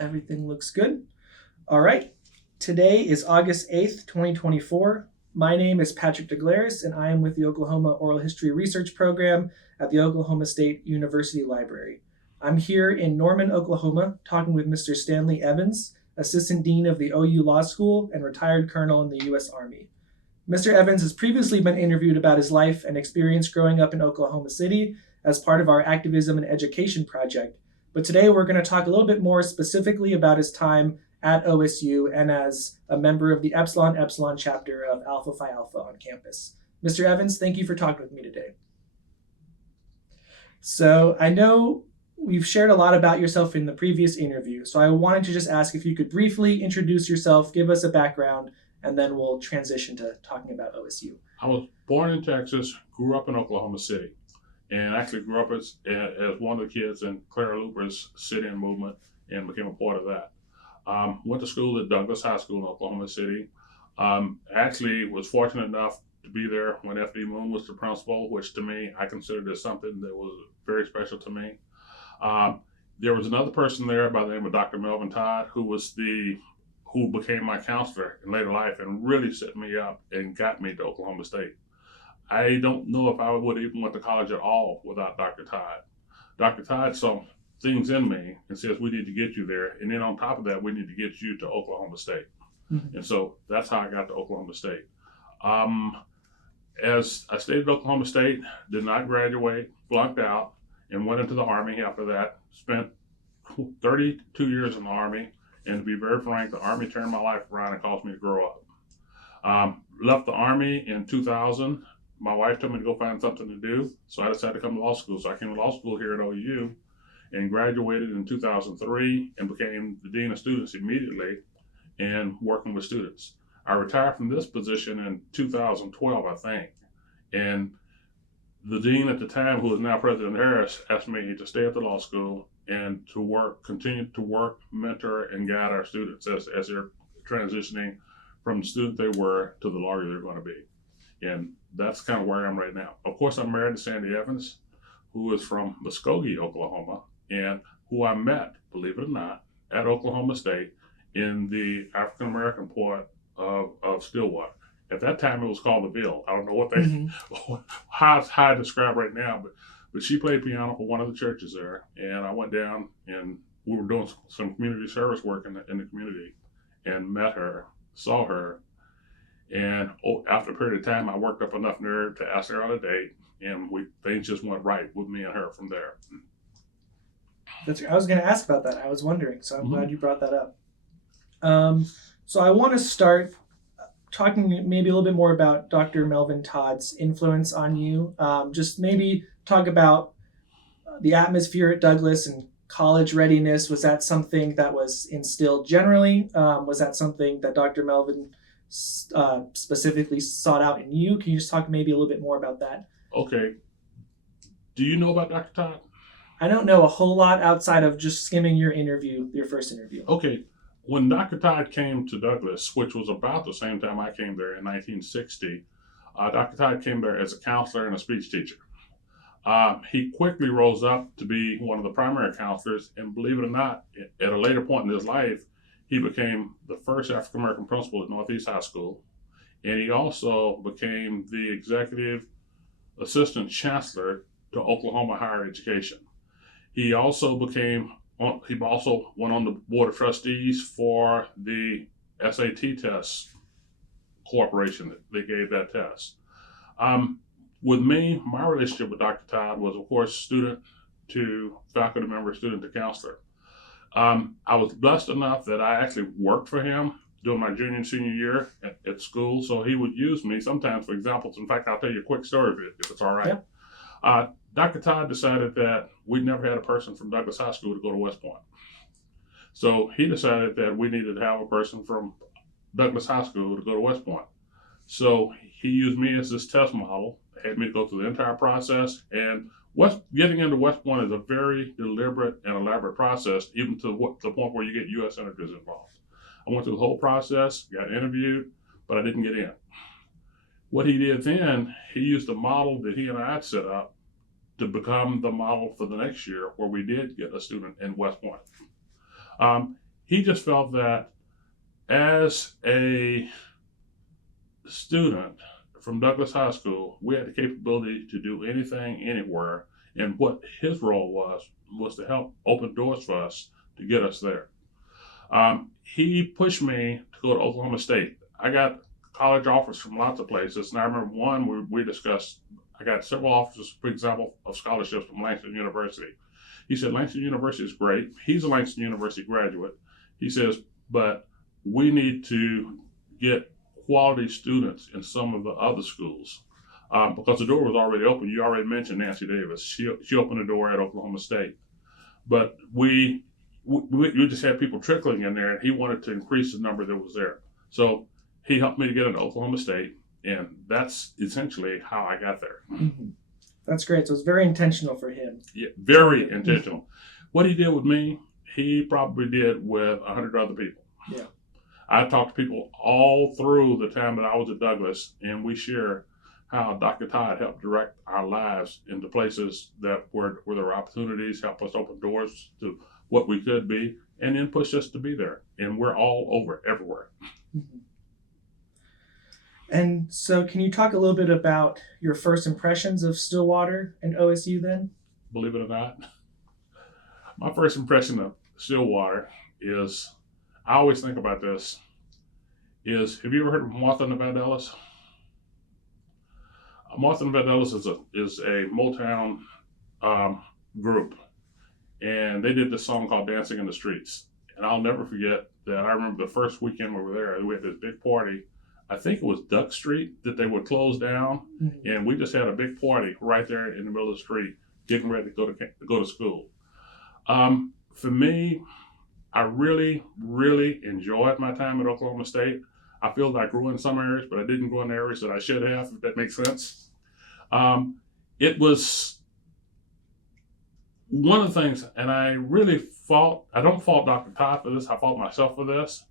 Everything looks good. All right. Today is August 8th, 2024. My name is Patrick Daglaris, and I am with the Oklahoma Oral History Research Program at the Oklahoma State University Library. I'm here in Norman, Oklahoma, talking with Mr. Stanley Evans, Assistant Dean of the OU Law School and retired Colonel in the U.S. Army. Mr. Evans has previously been interviewed about his life and experience growing up in Oklahoma City as part of our Activism and Education project. But today we're going to talk a little bit more specifically about his time at OSU and as a member of the Epsilon Epsilon chapter of Alpha Phi Alpha on campus. Mr. Evans, thank you for talking with me today. So I know we've shared a lot about yourself in the previous interview, so I wanted to just ask if you could briefly introduce yourself, give us a background, and then we'll transition to talking about OSU. I was born in Texas, grew up in Oklahoma City, and actually grew up as one of the kids in Clara Luper's sit-in movement and became a part of that. Went to school at Douglas High School in Oklahoma City. Actually was fortunate enough to be there when F.D. Moon was the principal, which to me, I considered as something that was very special to me. There was another person there by the name of Dr. Melvin Todd, who became my counselor in later life and really set me up and got me to Oklahoma State. I don't know if I would have even went to college at all without Dr. Todd. Dr. Todd saw things in me and says, we need to get you there. And then on top of that, we need to get you to Oklahoma State. Mm-hmm. And so that's how I got to Oklahoma State. As I stayed at Oklahoma State, did not graduate, flunked out, and went into the Army after that. Spent 32 years in the Army. And to be very frank, the Army turned my life around and caused me to grow up. Left the Army in 2000. My wife told me to go find something to do, so I decided to come to law school. So I came to law school here at OU and graduated in 2003 and became the Dean of Students immediately and working with students. I retired from this position in 2012, I think. And the Dean at the time, who is now President Harris, asked me to stay at the law school and to continue to work, mentor, and guide our students as they're transitioning from the student they were to the lawyer they're going to be. And that's kind of where I am right now. Of course, I'm married to Stanley Evans, who is from Muskogee, Oklahoma, and who I met, believe it or not, at Oklahoma State in the African-American part of Stillwater. At that time, it was called the Ville. I don't know what how I describe right now, but she played piano for one of the churches there, and I went down and we were doing some community service work in the community and met her, saw her, and after a period of time, I worked up enough nerve to ask her on a date, and things just went right with me and her from there. I was going to ask about that. I was wondering, so I'm glad you brought that up. So I want to start talking maybe a little bit more about Dr. Melvin Todd's influence on you. Just maybe talk about the atmosphere at Douglas and college readiness. Was that something that was instilled generally? Was that something that Dr. Melvin specifically sought out in you? Can you just talk maybe a little bit more about that? Okay. Do you know about Dr. Todd? I don't know a whole lot outside of just skimming your first interview. Okay. When Dr. Todd came to Douglas, which was about the same time I came there in 1960, Dr. Todd came there as a counselor and a speech teacher. He quickly rose up to be one of the primary counselors, and believe it or not, at a later point in his life, he became the first African-American principal at Northeast High School, and he also became the executive assistant chancellor to Oklahoma Higher Education. He also went on the board of trustees for the SAT test corporation that gave that test. With me, my relationship with Dr. Todd was, of course, student to faculty member, student to counselor. I was blessed enough that I actually worked for him during my junior and senior year at school, so he would use me sometimes for examples. In fact, I'll tell you a quick story if it's all right. Yeah. Dr. Todd decided that we'd never had a person from Douglas High School to go to West Point. So he decided that we needed to have a person from Douglas High School to go to West Point. So he used me as this test model, had me go through the entire process, and getting into West Point is a very deliberate and elaborate process, even to the point where you get U.S. senators involved. I went through the whole process, got interviewed, but I didn't get in. What he did then, he used a model that he and I had set up to become the model for the next year, where we did get a student in West Point. he just felt that as a student from Douglas High School, we had the capability to do anything, anywhere. And what his role was to help open doors for us to get us there. He pushed me to go to Oklahoma State. I got college offers from lots of places, and I remember one we discussed. I got several offers, for example, of scholarships from Langston University. He said, Langston University is great. He's a Langston University graduate. He says, but we need to get quality students in some of the other schools because the door was already open. You already mentioned Nancy Davis. She opened the door at Oklahoma State. But we just had people trickling in there, and he wanted to increase the number that was there. So he helped me to get into Oklahoma State, and that's essentially how I got there. Mm-hmm. That's great. So it's very intentional for him. Yeah, very intentional. What he did with me, he probably did with 100 other people. Yeah. I talked to people all through the time that I was at Douglas, and we share how Dr. Todd helped direct our lives into places that where there were opportunities, help us open doors to what we could be, and then push us to be there. And we're all over everywhere. Mm-hmm. And so can you talk a little bit about your first impressions of Stillwater and OSU then? Believe it or not, my first impression of Stillwater is, I always think about this, is, have you ever heard of Martha and the Vandellas? Martha and the Vandellas is a Motown group, and they did this song called Dancing in the Streets. And I'll never forget that. I remember the first weekend we were there, we had this big party. I think it was Duck Street that they would close down, mm-hmm. and we just had a big party right there in the middle of the street, getting ready to go to school. For me, I really, really enjoyed my time at Oklahoma State. I feel that I grew in some areas, but I didn't grow in the areas that I should have, if that makes sense. It was one of the things, and I don't fault Dr. Todd for this, I fault myself for this.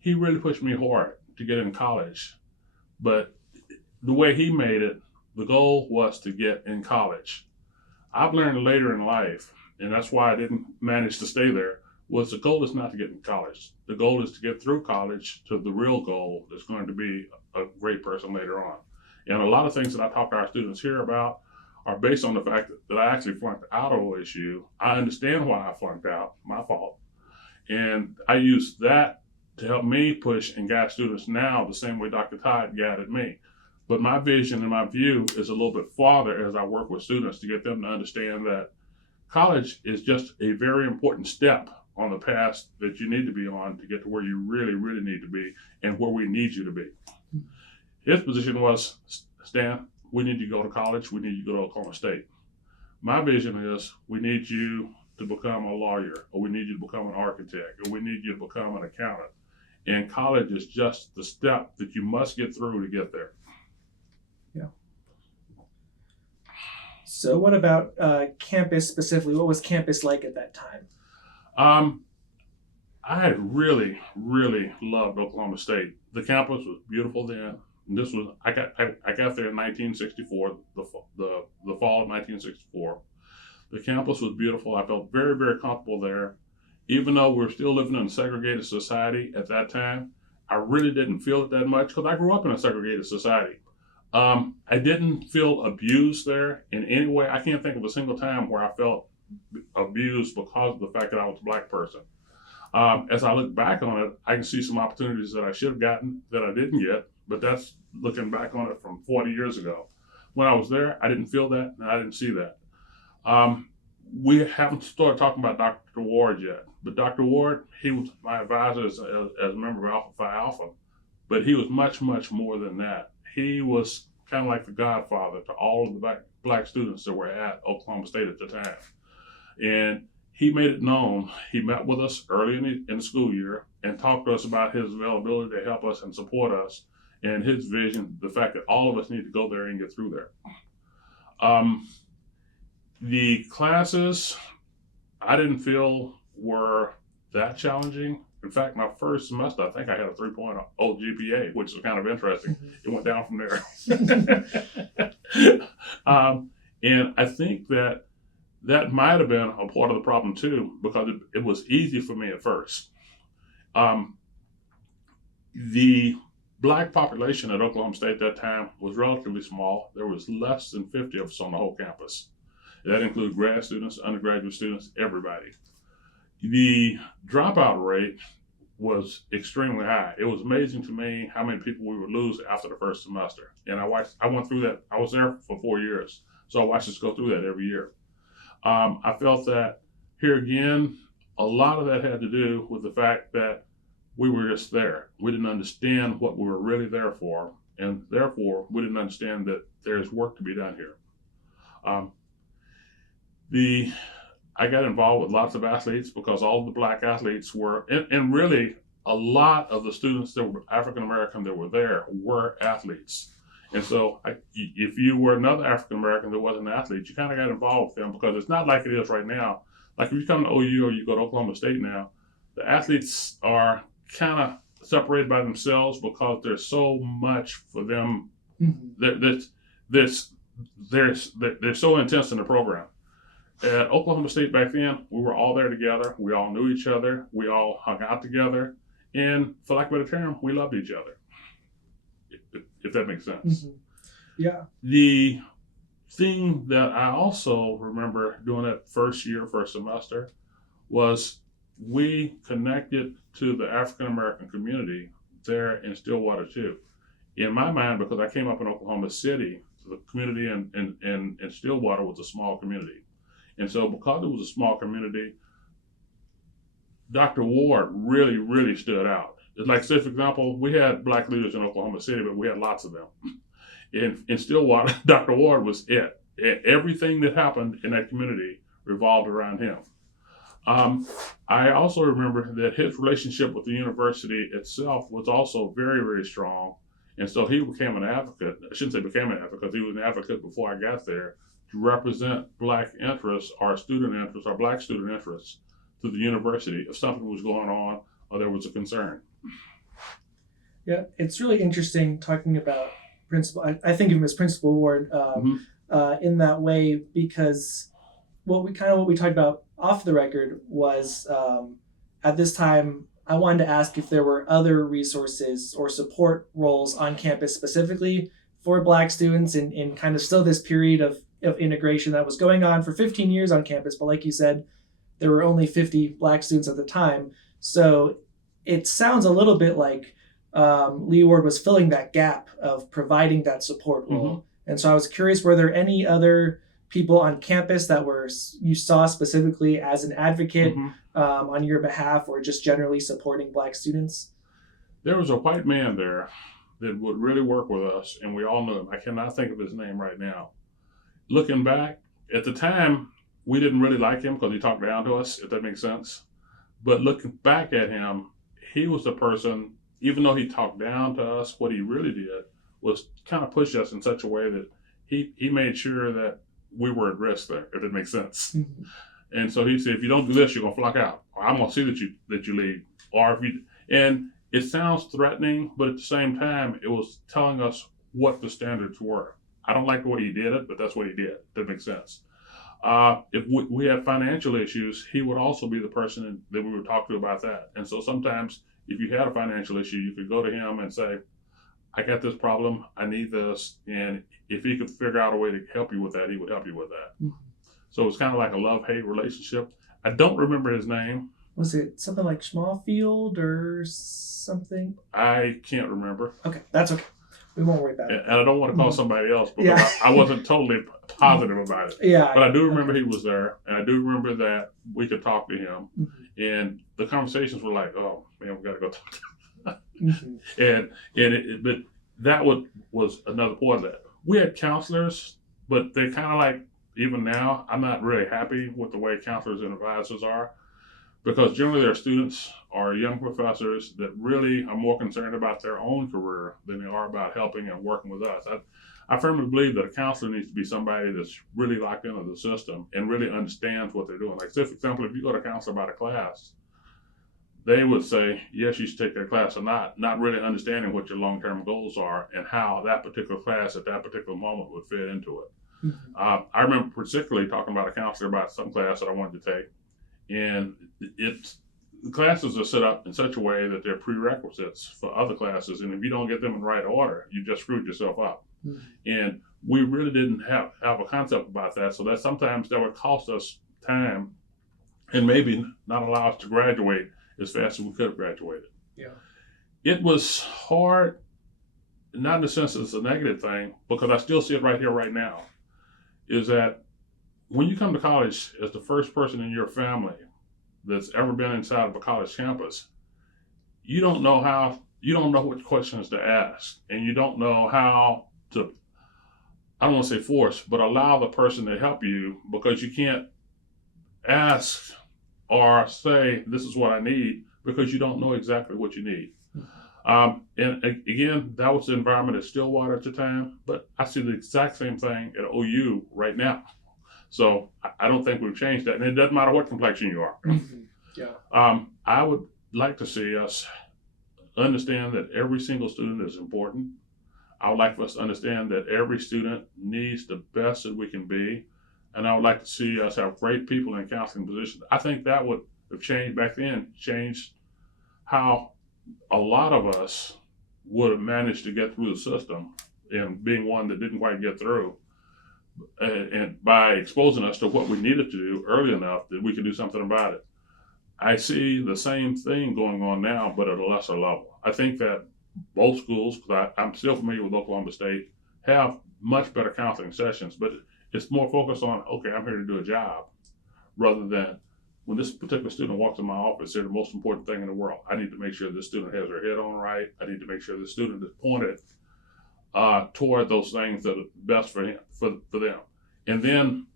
He really pushed me hard to get in college. But the way he made it, the goal was to get in college. I've learned later in life, and that's why I didn't manage to stay there, was the goal is not to get in college. The goal is to get through college to the real goal that's going to be a great person later on. And a lot of things that I talk to our students here about are based on the fact that I actually flunked out of OSU. I understand why I flunked out, my fault. And I use that to help me push and guide students now the same way Dr. Todd guided me. But my vision and my view is a little bit farther as I work with students to get them to understand that college is just a very important step on the path that you need to be on to get to where you really, really need to be and where we need you to be. His position was, Stan, we need you to go to college, we need you to go to Oklahoma State. My vision is, we need you to become a lawyer, or we need you to become an architect, or we need you to become an accountant. And college is just the step that you must get through to get there. Yeah. So what about campus specifically? What was campus like at that time? I had really, really loved Oklahoma State. The campus was beautiful then. And this was I got there in 1964, the fall of 1964. The campus was beautiful. I felt very, very comfortable there. Even though we were still living in a segregated society at that time, I really didn't feel it that much because I grew up in a segregated society. I didn't feel abused there in any way. I can't think of a single time where I felt abused because of the fact that I was a black person. As I look back on it, I can see some opportunities that I should have gotten that I didn't get, but that's looking back on it from 40 years ago. When I was there, I didn't feel that, and I didn't see that. We haven't started talking about Dr. Ward yet, but Dr. Ward, he was my advisor as a member of Alpha Phi Alpha, but he was much, much more than that. He was kind of like the godfather to all of the black students that were at Oklahoma State at the time. And he made it known. He met with us early in the school year and talked to us about his availability to help us and support us, and his vision, the fact that all of us need to go there and get through there. The classes, I didn't feel were that challenging. In fact, my first semester, I think I had a 3.0 GPA, which is kind of interesting. It went down from there. And I think that might have been a part of the problem too, because it was easy for me at first. Um, the black population at Oklahoma State at that time was relatively small. There was less than 50 of us on the whole campus. That included grad students, undergraduate students, everybody. The dropout rate was extremely high. It was amazing to me how many people we would lose after the first semester. And I went through that. I was there for 4 years, so I watched us go through that every year. I felt that here again, a lot of that had to do with the fact that we were just there. We didn't understand what we were really there for, and therefore we didn't understand that there's work to be done here. I got involved with lots of athletes because all of the black athletes were, and really a lot of the students that were African American that were there were athletes. And so if you were another African American that wasn't an athlete, you kind of got involved with them, because it's not like it is right now. Like if you come to OU or you go to Oklahoma State now, the athletes are kind of separated by themselves because there's so much for them. Mm-hmm. They're so intense in the program. At Oklahoma State back then, we were all there together. We all knew each other. We all hung out together. And for lack of a better term, we loved each other, if that makes sense. Mm-hmm. Yeah. The thing that I also remember doing that first semester, was we connected to the African American community there in Stillwater too. In my mind, because I came up in Oklahoma City, the community in Stillwater was a small community. And so because it was a small community, Dr. Ward really, really stood out. It's like, say, for example, we had black leaders in Oklahoma City, but we had lots of them. In Stillwater, Dr. Ward was it. Everything that happened in that community revolved around him. I also remember that his relationship with the university itself was also very, very strong. And so he became an advocate. I shouldn't say became an advocate, because he was an advocate before I got there, to represent black interests, our student interests, our black student interests, to the university if something was going on or there was a concern. Yeah, it's really interesting talking about Principal. I think of him as Principal Ward in that way, because what we talked about off the record was at this time I wanted to ask if there were other resources or support roles on campus specifically for black students in kind of still this period of integration that was going on for 15 years on campus. But like you said, there were only 50 black students at the time. So it sounds a little bit like Lee Ward was filling that gap of providing that support role. Mm-hmm. And so I was curious, were there any other people on campus that you saw specifically as an advocate on your behalf, or just generally supporting black students? There was a white man there that would really work with us, and we all knew him. I cannot think of his name right now. Looking back, at the time, we didn't really like him because he talked down to us, if that makes sense. But looking back at him, he was the person, even though he talked down to us, what he really did was kind of push us in such a way that he made sure that we were at risk there, if it makes sense. Mm-hmm. And so he said, if you don't do this, you're gonna flunk out. Or I'm gonna see that you leave. Or if you, and it sounds threatening, but at the same time, it was telling us what the standards were. I don't like the way he did it, but that's what he did. That makes sense. If we had financial issues, he would also be the person that we would talk to about that. And so sometimes if you had a financial issue, you could go to him and say, I got this problem, I need this. And if he could figure out a way to help you with that, he would help you with that. Mm-hmm. So it's kind of like a love-hate relationship. I don't remember his name. Was it something like Schmalfield or something? I can't remember. Okay, that's okay. We won't worry about it. And I don't want to call somebody else because I wasn't totally positive about it. Yeah. But I do remember he was there, and I do remember that we could talk to him. Mm-hmm. And the conversations were like, oh, man, we got to go talk to him. Mm-hmm. But that was another part of that. We had counselors, but they kind of like, even now, I'm not really happy with the way counselors and advisors are, because generally they're students or young professors that really are more concerned about their own career than they are about helping and working with us. I firmly believe that a counselor needs to be somebody that's really locked into the system and really understands what they're doing. Like, say, for example, if you go to a counselor about a class, they would say, yes, you should take that class or not really understanding what your long-term goals are and how that particular class at that particular moment would fit into it. Mm-hmm. I remember particularly talking about a counselor about some class that I wanted to take, and the classes are set up in such a way that they're prerequisites for other classes, and if you don't get them in the right order, you just screwed yourself up. Mm-hmm. And we really didn't have a concept about that, so that sometimes that would cost us time and maybe not allow us to graduate as fast as we could have graduated. Yeah. It was hard, not in the sense that it's a negative thing, because I still see it right here, right now, is that when you come to college as the first person in your family that's ever been inside of a college campus, you don't know what questions to ask, and you don't know how to, I don't want to say force, but allow the person to help you, because you can't ask or say, this is what I need, because you don't know exactly what you need. And again, that was the environment at Stillwater at the time, but I see the exact same thing at OU right now. So I don't think we've changed that, and it doesn't matter what complexion you are. Mm-hmm. Yeah. I would like to see us understand that every single student is important. I would like for us to understand that every student needs the best that we can be, and I would like to see us have great people in counseling positions. I think that would have changed back then, changed how a lot of us would have managed to get through the system, and being one that didn't quite get through, and by exposing us to what we needed to do early enough that we could do something about it. I see the same thing going on now, but at a lesser level. I think that both schools, because I'm still familiar with Oklahoma State, have much better counseling sessions, but it's more focused on, okay, I'm here to do a job, rather than when this particular student walks in my office, they're the most important thing in the world. I need to make sure this student has their head on right. I need to make sure the student is pointed toward those things that are best for him, for them. And then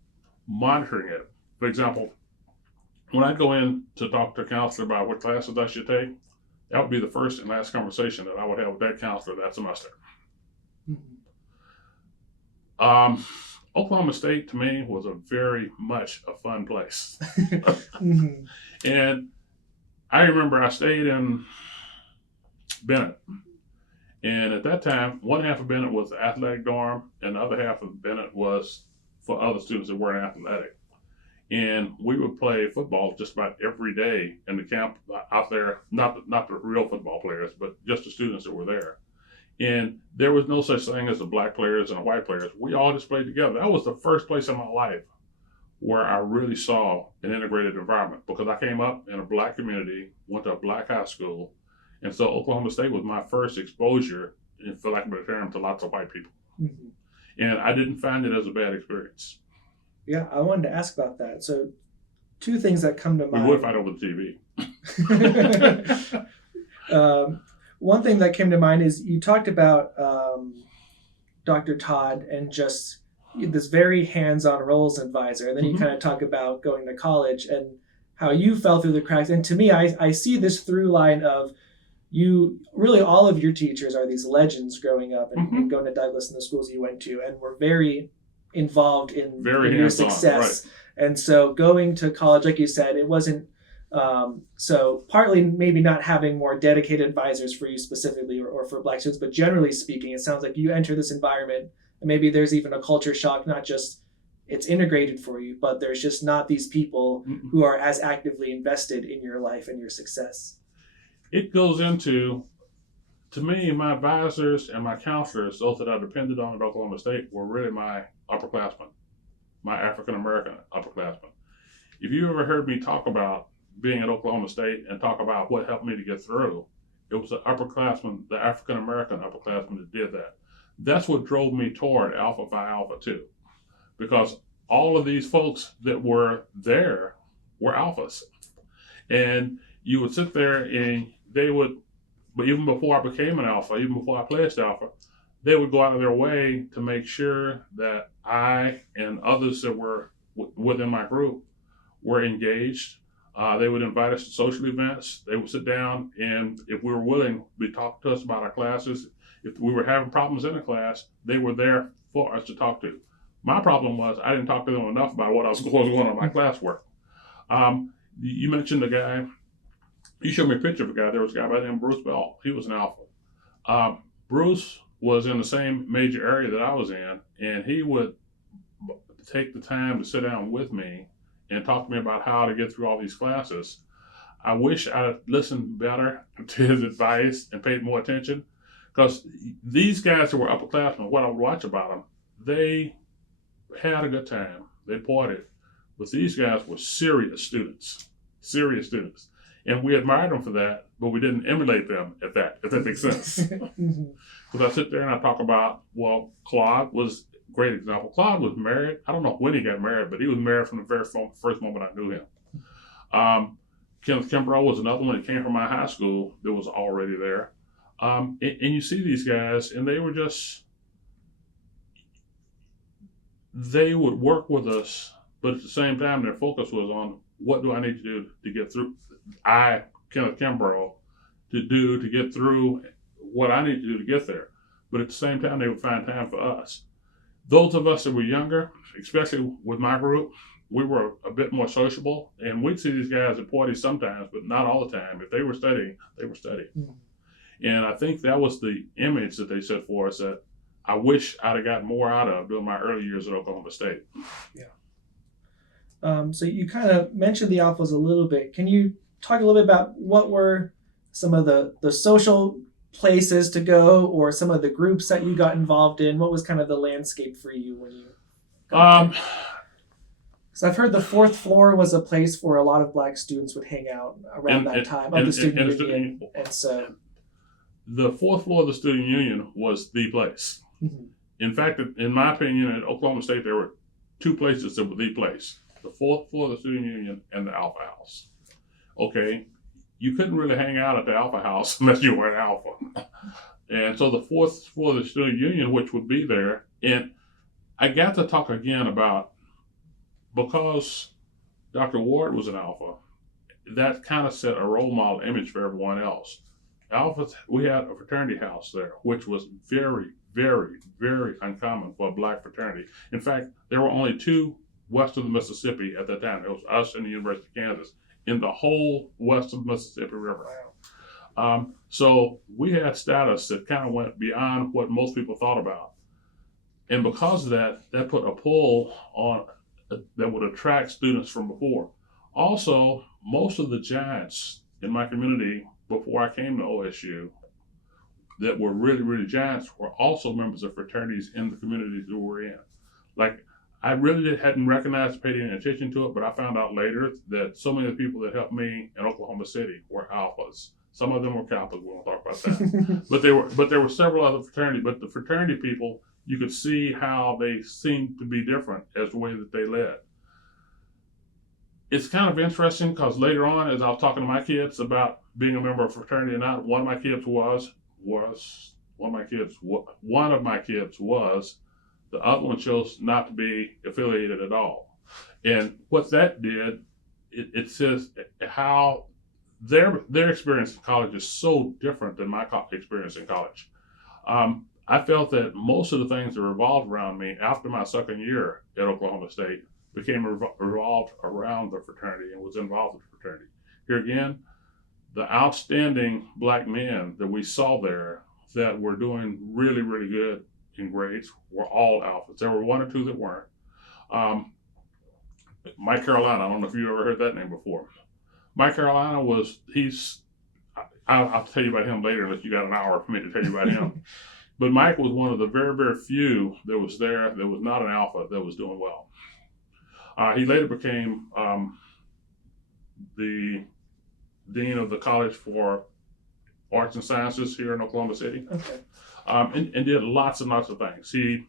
monitoring it. For example, when I go in to talk to a counselor about what classes I should take, that would be the first and last conversation that I would have with that counselor that semester. Mm-hmm. Oklahoma State, to me, was a very much a fun place. Mm-hmm. And I remember I stayed in Bennett. And at that time, one half of Bennett was the athletic dorm, and the other half of Bennett was for other students that weren't athletic. And we would play football just about every day in the camp out there, not the real football players, but just the students that were there. And there was no such thing as the black players and the white players. We all just played together. That was the first place in my life where I really saw an integrated environment, because I came up in a black community, went to a black high school, and so Oklahoma State was my first exposure, for lack of a better term, to lots of white people. Mm-hmm. And I didn't find it as a bad experience. Yeah, I wanted to ask about that. So, two things that come to mind. We would fight over the TV. One thing that came to mind is you talked about Dr. Todd and just this very hands-on role as advisor. And then you kind of talk about going to college and how you fell through the cracks. And to me, I see this through line of you, really all of your teachers are these legends growing up and going to Douglas and the schools you went to, and were very involved in your success. Right. And so going to college, like you said, it wasn't, so partly maybe not having more dedicated advisors for you specifically or for Black students, but generally speaking, it sounds like you enter this environment and maybe there's even a culture shock, not just it's integrated for you, but there's just not these people who are as actively invested in your life and your success. It goes into, to me, my advisors and my counselors, those that I depended on at Oklahoma State, were really my upperclassmen, my African-American upperclassmen. If you ever heard me talk about being at Oklahoma State and talk about what helped me to get through, it was the upperclassmen, the African-American upperclassmen that did that. That's what drove me toward Alpha Phi Alpha too, because all of these folks that were there were alphas. And you would sit there and they would, but even before I became an alpha, even before I pledged alpha, they would go out of their way to make sure that I and others that were within my group were engaged. They would invite us to social events. They would sit down, and if we were willing, they talked to us about our classes. If we were having problems in the class, they were there for us to talk to. My problem was I didn't talk to them enough about what was going on in my classwork. You mentioned the guy. You showed me a picture of a guy. There was a guy by the name of Bruce Bell. He was an alpha. Bruce was in the same major area that I was in, and he would take the time to sit down with me and talk to me about how to get through all these classes. I wish I'd listened better to his advice and paid more attention, because these guys that were upperclassmen, what I would watch about them, they had a good time. They partied. But these guys were serious students. And we admired them for that, but we didn't emulate them at that, if that makes sense. Because I sit there and I talk about, well, Claude was a great example. Claude was married. I don't know when he got married, but he was married from the very first moment I knew him. Kenneth Kimbrough was another one that came from my high school that was already there. And you see these guys, and they would work with us, but at the same time, their focus was on, what do I need to do to get through? Kenneth Kimbrough, to get through what I need to do to get there. But at the same time, they would find time for us. Those of us that were younger, especially with my group, we were a bit more sociable, and we'd see these guys at parties sometimes, but not all the time. If they were studying, they were studying. Mm-hmm. And I think that was the image that they set for us that I wish I'd have gotten more out of during my early years at Oklahoma State. Yeah. So you kind of mentioned the Alphas a little bit. Can you talk a little bit about what were some of the social places to go, or some of the groups that you got involved in? What was kind of the landscape for you when you got there? So I've heard the fourth floor was a place where a lot of Black students would hang out around that time of the student union. And so the fourth floor of the student union was the place. Mm-hmm. In fact, in my opinion, at Oklahoma State, there were two places that were the place: the fourth floor of the student union and the Alpha House. Okay, you couldn't really hang out at the Alpha House unless you were an Alpha. And so the fourth floor of the student union, which would be there, and I got to talk again about, because Dr. Ward was an Alpha, that kind of set a role model image for everyone else. Alphas, we had a fraternity house there, which was very, very, very uncommon for a Black fraternity. In fact, there were only two west of the Mississippi at that time. It was us and the University of Kansas in the whole west of the Mississippi River. So we had status that kind of went beyond what most people thought about. And because of that, that put a pull on that would attract students from before. Also, most of the giants in my community before I came to OSU that were really, really giants were also members of fraternities in the communities that we're in. Like, I really hadn't recognized or paid any attention to it, but I found out later that so many of the people that helped me in Oklahoma City were Alphas. Some of them were Kappas. We won't talk about that. but there were several other fraternities. But the fraternity people, you could see how they seemed to be different as the way that they led. It's kind of interesting because later on, as I was talking to my kids about being a member of a fraternity or not, one of my kids was. The other one chose not to be affiliated at all. And what that did, it says how their experience in college is so different than my experience in college. I felt that most of the things that revolved around me after my second year at Oklahoma State became revolved around the fraternity and was involved with the fraternity. Here again, the outstanding Black men that we saw there that were doing really, really good in grades were all Alphas. There were one or two that weren't. Mike Carolina, I don't know if you ever heard that name before. Mike Carolina I'll tell you about him later unless you got an hour for me to tell you about him. But Mike was one of the very, very few that was there that was not an Alpha that was doing well. He later became the dean of the College for Arts and Sciences here in Oklahoma City. Okay. And did lots and lots of things. The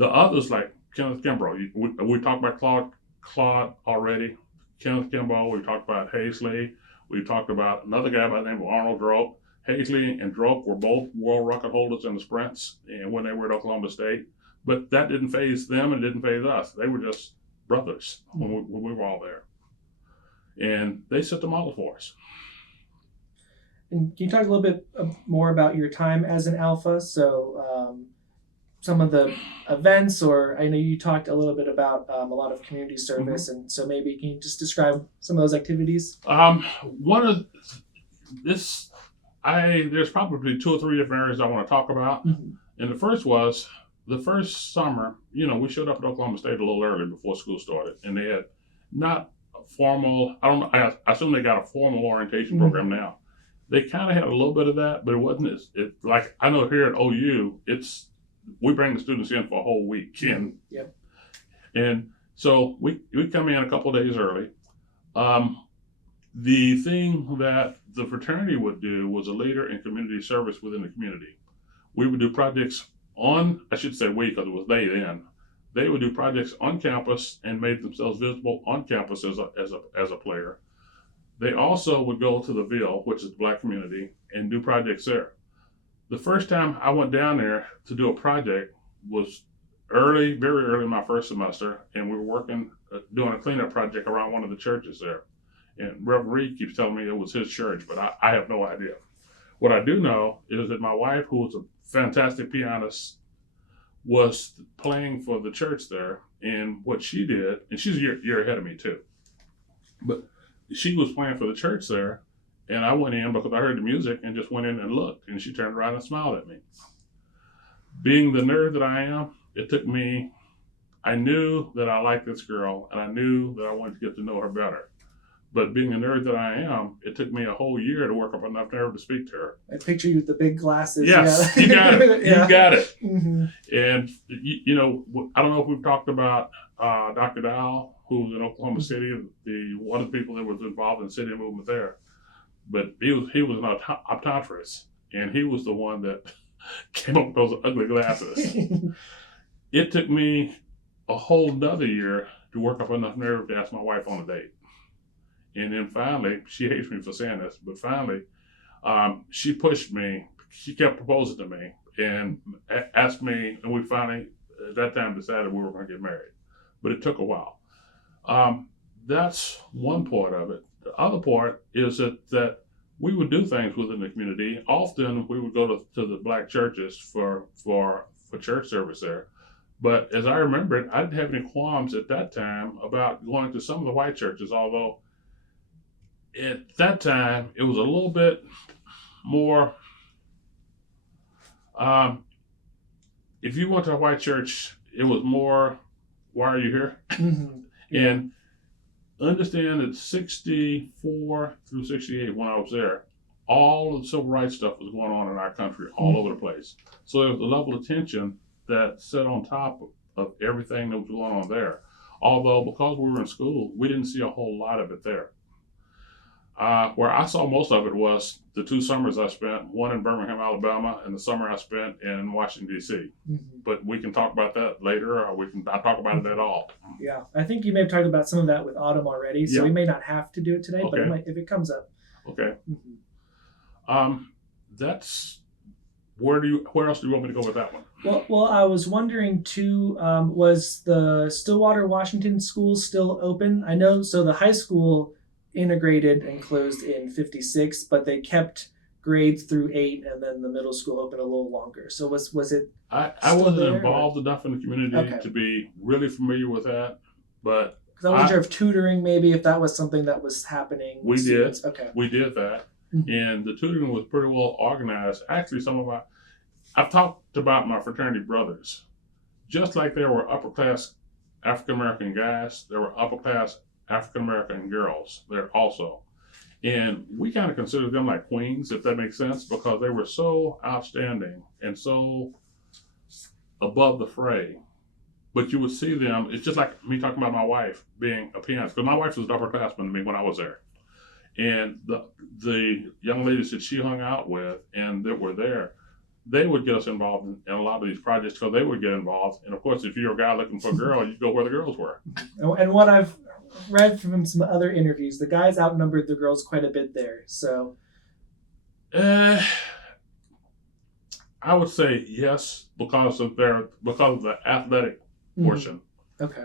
others like Kenneth Kimbrough, we talked about Claude already. Kenneth Kimbrough, we talked about Hazley. We talked about another guy by the name of Arnold Droke. Hazley and Droke were both world record holders in the sprints and when they were at Oklahoma State. But that didn't faze them and didn't faze us. They were just brothers when we were all there. And they set the model for us. And can you talk a little bit more about your time as an Alpha? So some of the events, or I know you talked a little bit about a lot of community service, and so maybe can you just describe some of those activities? There's probably two or three different areas I want to talk about. Mm-hmm. And the first summer, we showed up at Oklahoma State a little early before school started, and they had not formal. I don't know. I assume they got a formal orientation Mm-hmm. program now. They kind of had a little bit of that, but it wasn't. Like I know here at OU, we bring the students in for a whole week, Yep. and so we come in a couple of days early. The thing that the fraternity would do was a leader in community service within the community. We would do projects I should say we because it was they then. They would do projects on campus and made themselves visible on campus as a player. They also would go to the Ville, which is the black community, and do projects there. The first time I went down there to do a project was very early in my first semester, and we were working, doing a cleanup project around one of the churches there. And Reverend Reed keeps telling me it was his church, but I have no idea. What I do know is that my wife, who was a fantastic pianist, was playing for the church there, and what she did, and she's a year ahead of me too, but she was playing for the church there, and I went in because I heard the music and just went in and looked, and she turned around and smiled at me. Being the nerd that I am, I knew that I liked this girl, and I knew that I wanted to get to know her better. But being a nerd that I am, it took me a whole year to work up enough nerve to speak to her. I picture you with the big glasses. Yes, yeah. You got it. Yeah. You got it. Mm-hmm. And, I don't know if we've talked about Dr. Dow, who was in Oklahoma City, one of the people that was involved in the city movement there. But he was an optometrist, and he was the one that came up with those ugly glasses. It took me a whole nother year to work up enough nerve to ask my wife on a date. And then finally, she hates me for saying this, but finally, she pushed me. She kept proposing to me and asked me, and we finally, at that time, decided we were going to get married. But it took a while. That's one part of it. The other part is that we would do things within the community. Often, we would go to the black churches for church service there. But as I remember it, I didn't have any qualms at that time about going to some of the white churches, although at that time, it was a little bit more, if you went to a white church, it was more, why are you here? Mm-hmm. And understand that 64 through 68, when I was there, all of the civil rights stuff was going on in our country all over the place. So there was a level of tension that sat on top of everything that was going on there. Although, because we were in school, we didn't see a whole lot of it there. Where I saw most of it was the 2 summers I spent, one in Birmingham, Alabama, and the summer I spent in Washington, D.C. Mm-hmm. But we can talk about that later, or not talk about it at all. Yeah, I think you may have talked about some of that with Autumn already, so we may not have to do it today, but if it comes up. Okay. Mm-hmm. That's where else do you want me to go with that one? Well, I was wondering too, was the Stillwater, Washington school still open? I know, so the high school integrated and closed in 56, but they kept grades through 8, and then the middle school opened a little longer. So was it? I wasn't involved enough in the community to be really familiar with that, but because I wasn't sure if tutoring, maybe if that was something that was happening. We did. Okay. We did that, Mm-hmm. and the tutoring was pretty well organized. Actually, I've talked about my fraternity brothers. Just like there were upper class African American guys, there were upper class African American girls there also. And we kind of considered them like queens, if that makes sense, because they were so outstanding and so above the fray. But you would see them, it's just like me talking about my wife being a pianist, because my wife was an upperclassman to me when I was there. And the young ladies that she hung out with and that were there, they would get us involved in a lot of these projects because they would get involved. And of course, if you're a guy looking for a girl, you go where the girls were. And what I've read from some other interviews, the guys outnumbered the girls quite a bit there. So, I would say yes because of the athletic portion. Okay.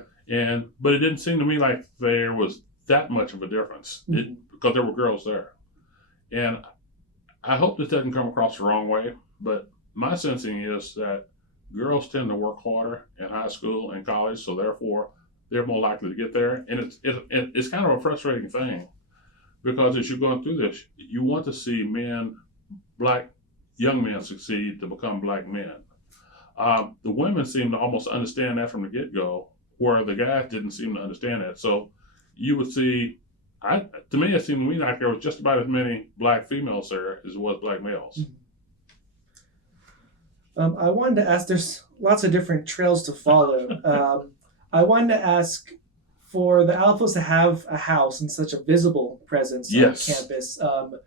But it didn't seem to me like there was that much of a difference because there were girls there. And I hope this doesn't come across the wrong way, but my sensing is that girls tend to work harder in high school and college, so therefore they're more likely to get there. And it's kind of a frustrating thing because as you're going through this, you want to see black young men succeed to become black men. The women seem to almost understand that from the get-go, where the guys didn't seem to understand that. So you would see, to me, it seemed to me like there was just about as many black females there as there was black males. I wanted to ask, there's lots of different trails to follow. I wanted to ask, for the Alphas to have a house and such a visible presence on campus,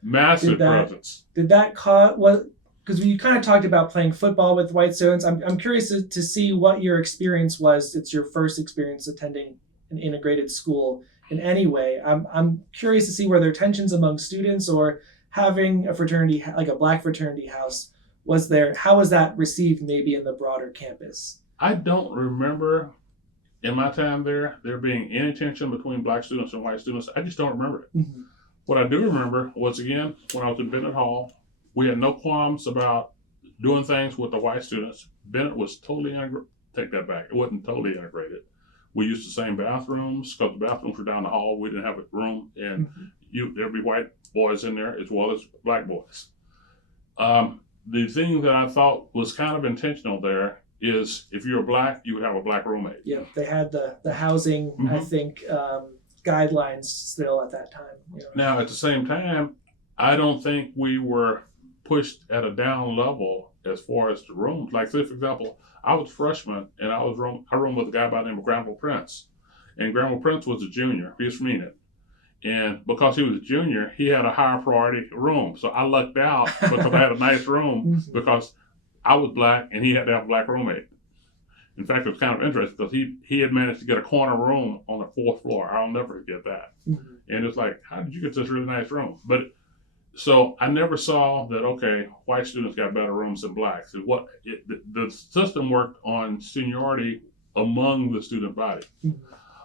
massive presence. Did that cause what? Because you kind of talked about playing football with white students. I'm curious to see what your experience was. It's your first experience attending an integrated school in any way. I'm curious to see were there tensions among students, or having a fraternity like a black fraternity house. How was that received maybe in the broader campus? I don't remember in my time there being any tension between black students and white students. I just don't remember it. Mm-hmm. What I do remember was, again, when I was in Bennett Hall, we had no qualms about doing things with the white students. Bennett was totally integrated. Take that back. It wasn't totally integrated. We used the same bathrooms because the bathrooms were down the hall. We didn't have a room, and there'd be white boys in there as well as black boys. The thing that I thought was kind of intentional there is if you're black, you would have a black roommate. Yeah, they had the housing, I think, guidelines still at that time. You know. Now, at the same time, I don't think we were pushed at a down level as far as the rooms. Like, say, for example, I was a freshman, and I roomed with a guy by the name of Granville Prince. And Granville Prince was a junior. He was from Enid. And because he was a junior, he had a higher priority room. So I lucked out because I had a nice room because I was black and he had to have a black roommate. In fact, it was kind of interesting because he had managed to get a corner room on the 4th floor. I'll never forget that. And it's like, how did you get this really nice room? But so I never saw that, okay, white students got better rooms than blacks. The system worked on seniority among the student body.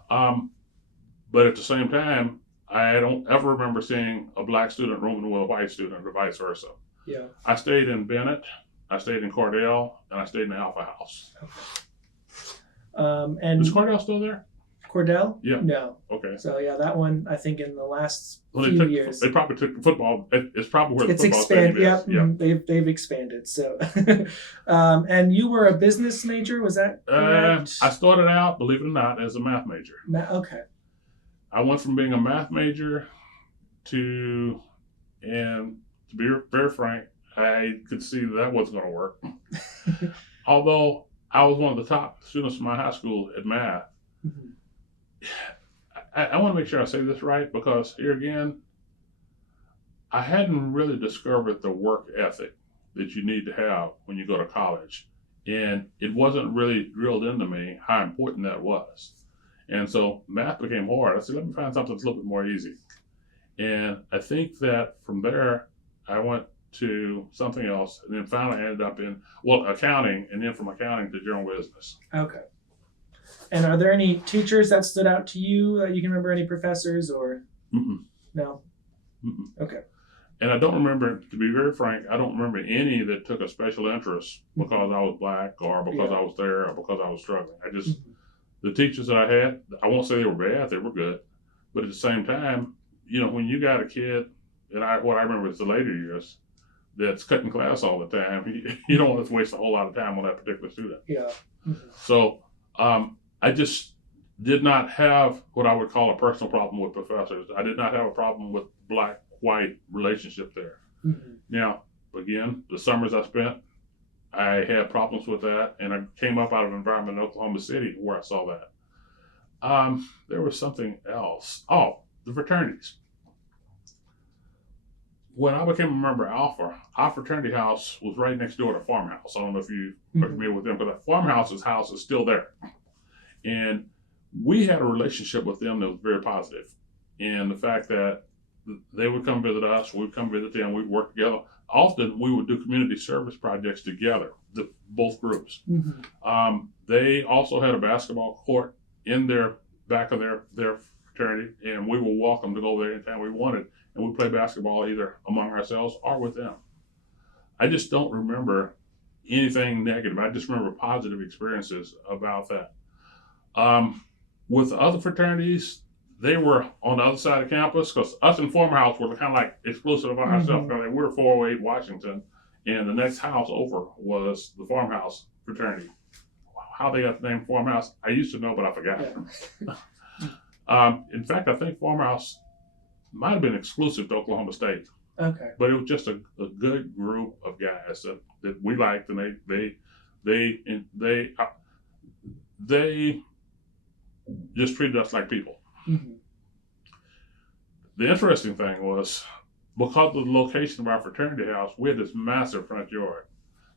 But at the same time, I don't ever remember seeing a black student rooming with a white student or vice versa. Yeah. I stayed in Bennett, I stayed in Cordell, and I stayed in the Alpha House. Okay. And is Cordell still there? Cordell? Yeah. No. Okay. So yeah, that one I think in the last few years they probably took the football. It's probably where the it's football expanded. stadium is. Yeah. They've expanded. So, and you were a business major, was that correct? I started out, believe it or not, as a math major. Okay. I went from being a math major and to be very frank, I could see that wasn't going to work. Although I was one of the top students in my high school at math. I want to make sure I say this right, because here again, I hadn't really discovered the work ethic that you need to have when you go to college. And it wasn't really drilled into me how important that was. And so math became hard. I said, let me find something that's a little bit more easy. And I think that from there, I went to something else, and then finally ended up in, accounting, and then from accounting to general business. Okay. And are there any teachers that stood out to you that you can remember, any professors or? No? Okay. And I don't remember, to be very frank, I don't remember any that took a special interest because I was black or because I was there or because I was struggling. I just, the teachers that I had, I won't say they were bad, they were good. But at the same time, when you got a kid, and what I remember is the later years, that's cutting class all the time, you don't want to waste a whole lot of time on that particular student. Yeah. So I just did not have what I would call a personal problem with professors. I did not have a problem with black-white relationship there. Now, again, the summers I spent, I had problems with that, and I came up out of an environment in Oklahoma City where I saw that. There was something else. Oh, the fraternities. When I became a member of Alpha, our fraternity house was right next door to the farmhouse. I don't know if you are familiar with them, but the farmhouse's house is still there. And we had a relationship with them that was very positive. And the fact that they would come visit us, we'd come visit them, we'd work together. Often we would do community service projects together, both groups. They also had a basketball court in their back of their fraternity, and we were welcome to go there anytime we wanted. And we play basketball either among ourselves or with them. I just don't remember anything negative. I just remember positive experiences about that. With the other fraternities, they were on the other side of campus, because us and Farmhouse were kind of like exclusive of ourselves. We were 408 Washington, and the next house over was the Farmhouse fraternity. How they got the name Farmhouse, I used to know, but I forgot. In fact, I think Farmer House might have been exclusive to Oklahoma State, Okay. but it was just a good group of guys that we liked, and they just treated us like people. Mm-hmm. The interesting thing was, because of the location of our fraternity house, we had this massive front yard.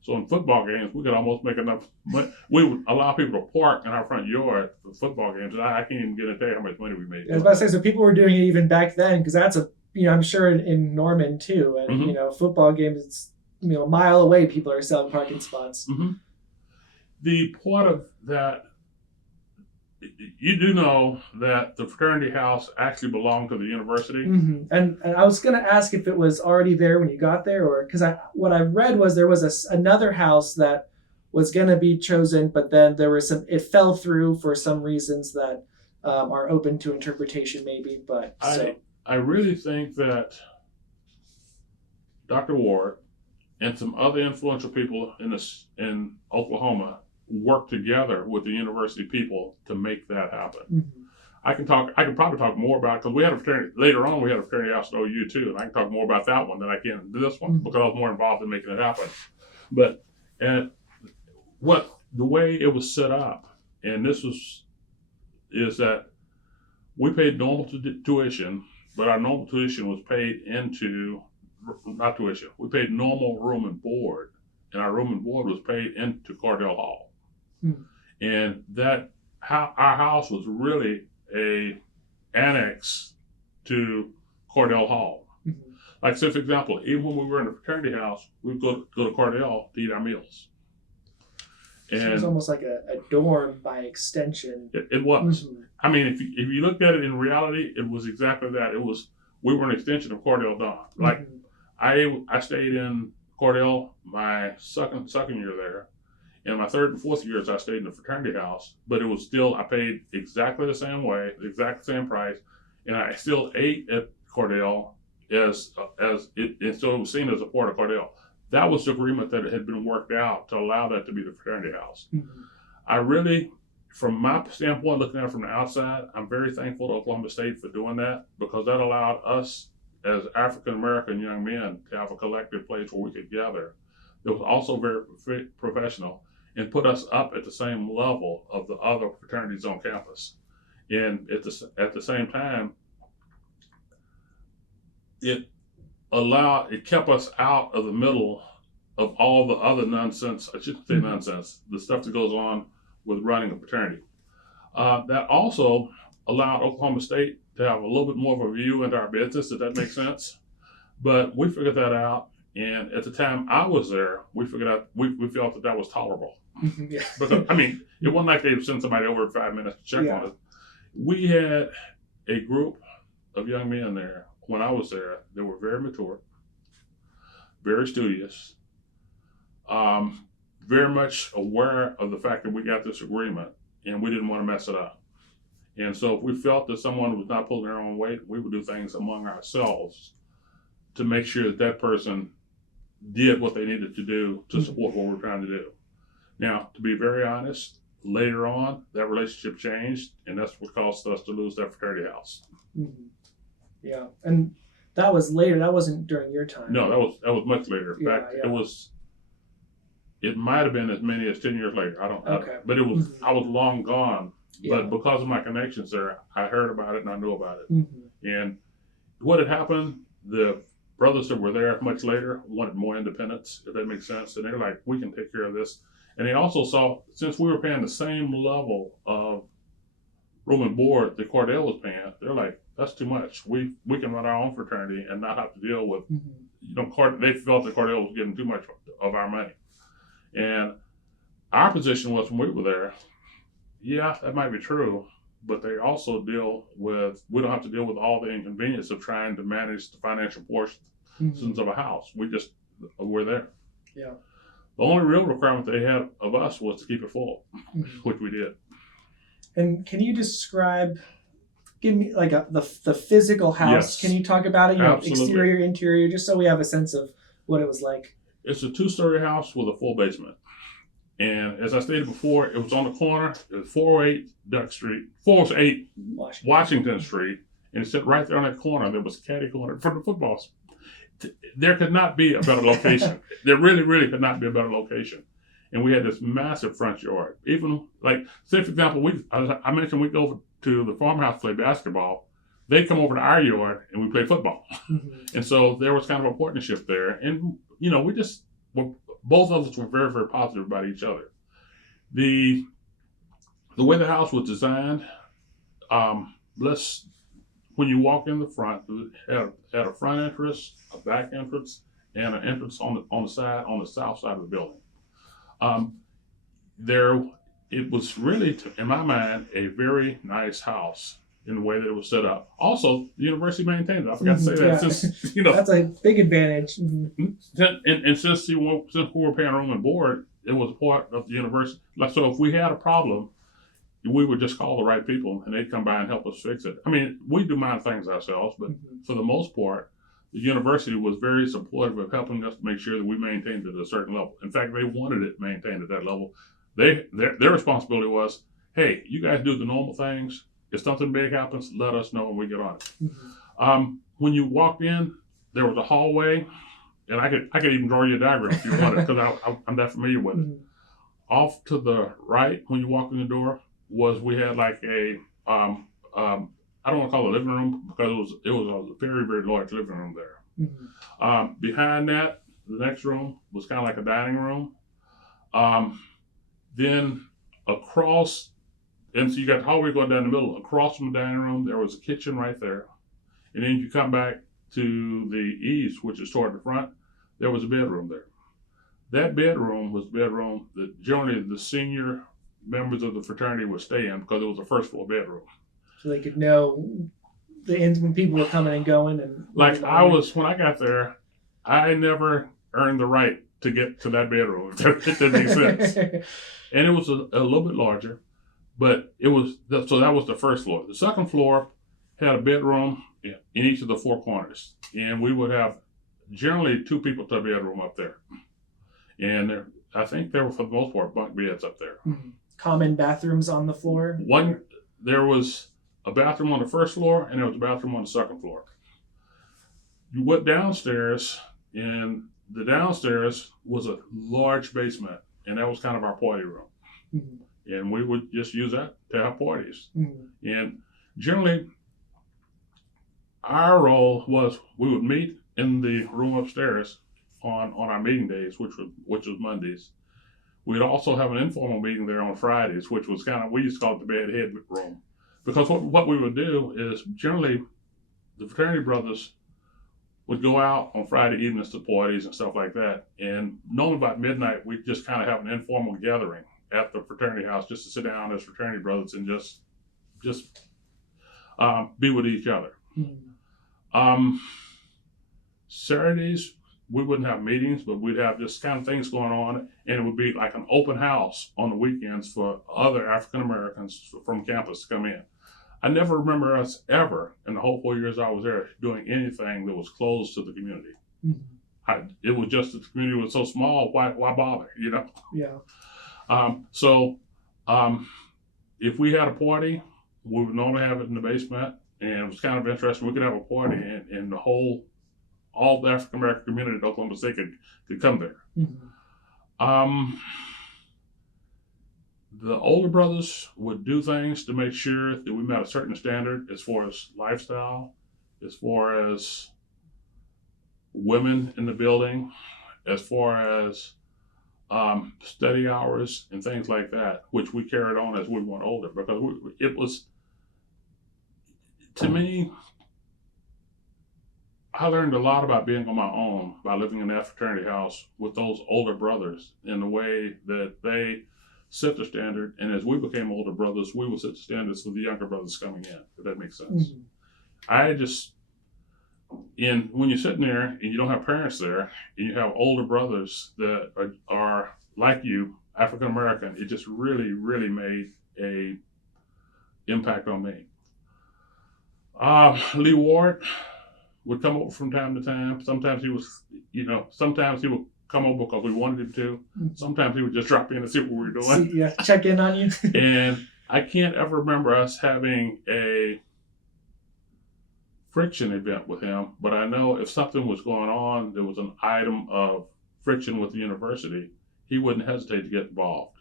So in football games, we could almost make enough money. We would allow people to park in our front yard for football games. And I can't even get to tell you how much money we made. I was about to say, so people were doing it even back then, because that's I'm sure in Norman too, and Mm-hmm. Football games, it's a mile away. People are selling parking spots. Mm-hmm. The part of that, you do know that the fraternity house actually belonged to the university. Mm-hmm. And I was going to ask if it was already there when you got there, or because what I read was there was another house that was going to be chosen, but then there was it fell through for some reasons that are open to interpretation, maybe. But I really think that Dr. Ward and some other influential people in Oklahoma work together with the university people to make that happen. Mm-hmm. I can probably talk more about it, because we had a fraternity later on. We had a fraternity house at OU too, and I can talk more about that one than I can this one, Mm-hmm. because I was more involved in making it happen. But the way it was set up, and is that we paid normal tuition, but our normal tuition was paid into not tuition. We paid normal room and board, and our room and board was paid into Cordell Hall. Mm-hmm. And our house was really a annex to Cordell Hall. Mm-hmm. Like, say, for example, even when we were in the fraternity house, we'd go to Cordell to eat our meals. And so it was almost like a dorm by extension. It was. Mm-hmm. I mean, if you looked at it in reality, it was exactly that. We were an extension of Cordell Don. Like, Mm-hmm. I stayed in Cordell my second year there. In my third and fourth years, I stayed in the fraternity house, but it was still, I paid exactly the same way, the exact same price, and I still ate at Cordell and so it was seen as a part of Cordell. That was the agreement that had been worked out to allow that to be the fraternity house. Mm-hmm. I really, from my standpoint, looking at it from the outside, I'm very thankful to Oklahoma State for doing that, because that allowed us as African American young men to have a collective place where we could gather. It was also very professional, and put us up at the same level of the other fraternities on campus. And at the same time, it kept us out of the middle of all the other nonsense. I shouldn't say Mm-hmm. nonsense, the stuff that goes on with running a fraternity. That also allowed Oklahoma State to have a little bit more of a view into our business, if that makes sense. But we figured that out. And at the time I was there, we figured out, we felt that was tolerable. Mm-hmm. Yeah. Because, I mean, it wasn't like they would send somebody over in 5 minutes to check on it. We had a group of young men there when I was there that were very mature, very studious, very much aware of the fact that we got this agreement, and we didn't want to mess it up. And so if we felt that someone was not pulling their own weight, we would do things among ourselves to make sure that person did what they needed to do to support what we're trying to do. Now, to be very honest, later on, that relationship changed, and that's what caused us to lose that fraternity house. Mm-hmm. Yeah, and that was later. That wasn't during your time. No, that was much later. In fact, it might have been as many as 10 years later. I don't know. Okay. But it was, Mm-hmm. I was long gone. Yeah. But because of my connections there, I heard about it and I knew about it. Mm-hmm. And what had happened, the brothers that were there much later wanted more independence, if that makes sense. And they're like, we can take care of this. And they also saw, since we were paying the same level of room and board that Cordell was paying, they're like, that's too much. We can run our own fraternity and not have to deal with, they felt that Cordell was getting too much of our money. And our position was, when we were there, yeah, that might be true, but they also we don't have to deal with all the inconvenience of trying to manage the financial portions of a house. We're there. Yeah. The only real requirement they had of us was to keep it full, which we did. And can you give me like the physical house? Yes. Can you talk about it? Absolutely. Exterior, interior, just so we have a sense of what it was like. It's a 2-story house with a full basement. And as I stated before, it was on the corner. It was 408 Washington Street, and it sit right there on that corner. There was catty corner for the footballs. There could not be a better location. There really, really could not be a better location. And we had this massive front yard. Even like, say for example, I mentioned we go to the farmhouse to play basketball. They'd come over to our yard and we play football. Mm-hmm. And so there was kind of a partnership there. And both of us were very, very positive about each other. The way the house was designed, when you walk in the front, it had a front entrance, a back entrance, and an entrance on the south side of the building. It was really, in my mind, a very nice house in the way that it was set up. Also, the university maintained it. I forgot to say that. Yeah. Since that's a big advantage. Mm-hmm. And since we were paying room and board, it was part of the university. So if we had a problem, we would just call the right people and they'd come by and help us fix it. I mean, we do minor things ourselves, but for the most part, the university was very supportive of helping us to make sure that we maintained it at a certain level. In fact, they wanted it maintained at that level. Their responsibility was, hey, you guys do the normal things. If something big happens, let us know when we get on it. Mm-hmm. When you walked in, there was a hallway, and I could even draw you a diagram if you wanted, because I'm that familiar with it. Mm-hmm. Off to the right, when you walk in the door, we had like a I don't want to call it a living room because it was a very, very large living room there. Mm-hmm. Behind that, the next room was kind of like a dining room. Then across, and so you got the hallway going down the middle. Across from the dining room, there was a kitchen right there. And then you come back to the east, which is toward the front, there was a bedroom there. That bedroom was the bedroom that generally the senior members of the fraternity would stay in because it was a first floor bedroom. So they could know the ends when people were coming and going. And when I got there, I never earned the right to get to that bedroom, if that makes sense. And it was a little bit larger, but so that was the first floor. The second floor had a bedroom in each of the four corners. And we would have generally two people to a bedroom up there. And I think there were, for the most part, bunk beds up there. Mm-hmm. Common bathrooms on the floor? There was a bathroom on the first floor and there was a bathroom on the second floor. You went downstairs, and the downstairs was a large basement, and that was kind of our party room. Mm-hmm. And we would just use that to have parties. Mm-hmm. And generally, our role was we would meet in the room upstairs on our meeting days, which was Mondays. We'd also have an informal meeting there on Fridays, which was we used to call it the bad head room. Because what we would do is generally the fraternity brothers would go out on Friday evenings to parties and stuff like that. And normally about midnight, we'd just kind of have an informal gathering at the fraternity house just to sit down as fraternity brothers and just be with each other. Mm-hmm. Saturdays, we wouldn't have meetings, but we'd have just kind of things going on, and it would be like an open house on the weekends for other African Americans from campus to come in. I never remember us ever, in the whole 4 years I was there, doing anything that was closed to the community. Mm-hmm. It was just that the community was so small, why bother, Yeah. If we had a party, we would normally have it in the basement, and it was kind of interesting. We could have a party, and all the African American community in Oklahoma State could come there. Mm-hmm. The older brothers would do things to make sure that we met a certain standard as far as lifestyle, as far as women in the building, as far as study hours and things like that, which we carried on as we went older, because it was, to me, I learned a lot about being on my own by living in that fraternity house with those older brothers in the way that they set the standard. And as we became older brothers, we would set the standards for the younger brothers coming in, if that makes sense. Mm-hmm. When you're sitting there and you don't have parents there and you have older brothers that are like you, African American, it just really, really made a impact on me. Lee Ward would come over from time to time. Sometimes he would come over because we wanted him to. Mhm. Sometimes he would just drop in and see what we were doing. Yeah, check in on you. And I can't ever remember us having a friction event with him, but I know if something was going on, there was an item of friction with the university, he wouldn't hesitate to get involved.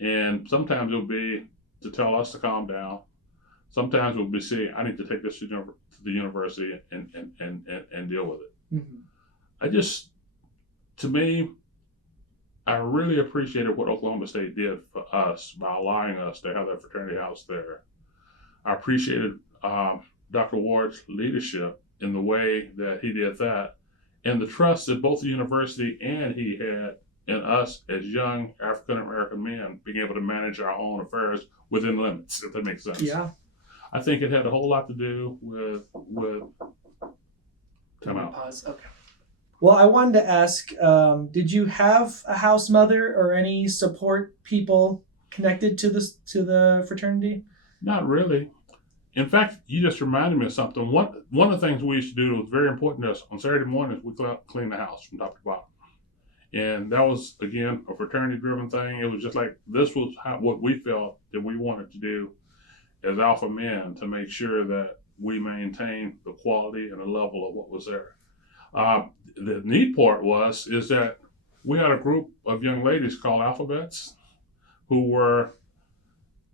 And sometimes it would be to tell us to calm down. Sometimes it would be saying, I need to take this to the university and deal with it. Mm-hmm. To me, I really appreciated what Oklahoma State did for us by allowing us to have that fraternity house there. I appreciated Dr. Ward's leadership in the way that he did that, and the trust that both the university and he had in us as young African American men being able to manage our own affairs within limits, if that makes sense. Yeah. I think it had a whole lot to do with time out. Pause. Okay. Well, I wanted to ask, did you have a house mother or any support people connected to the fraternity? Not really. In fact, you just reminded me of something. One of the things we used to do that was very important to us on Saturday mornings, we clean the house from top to bottom. And that was, again, a fraternity-driven thing. It was just like, this was what we felt that we wanted to do as alpha men to make sure that we maintained the quality and the level of what was there. The neat part is that we had a group of young ladies called Alphabets who were,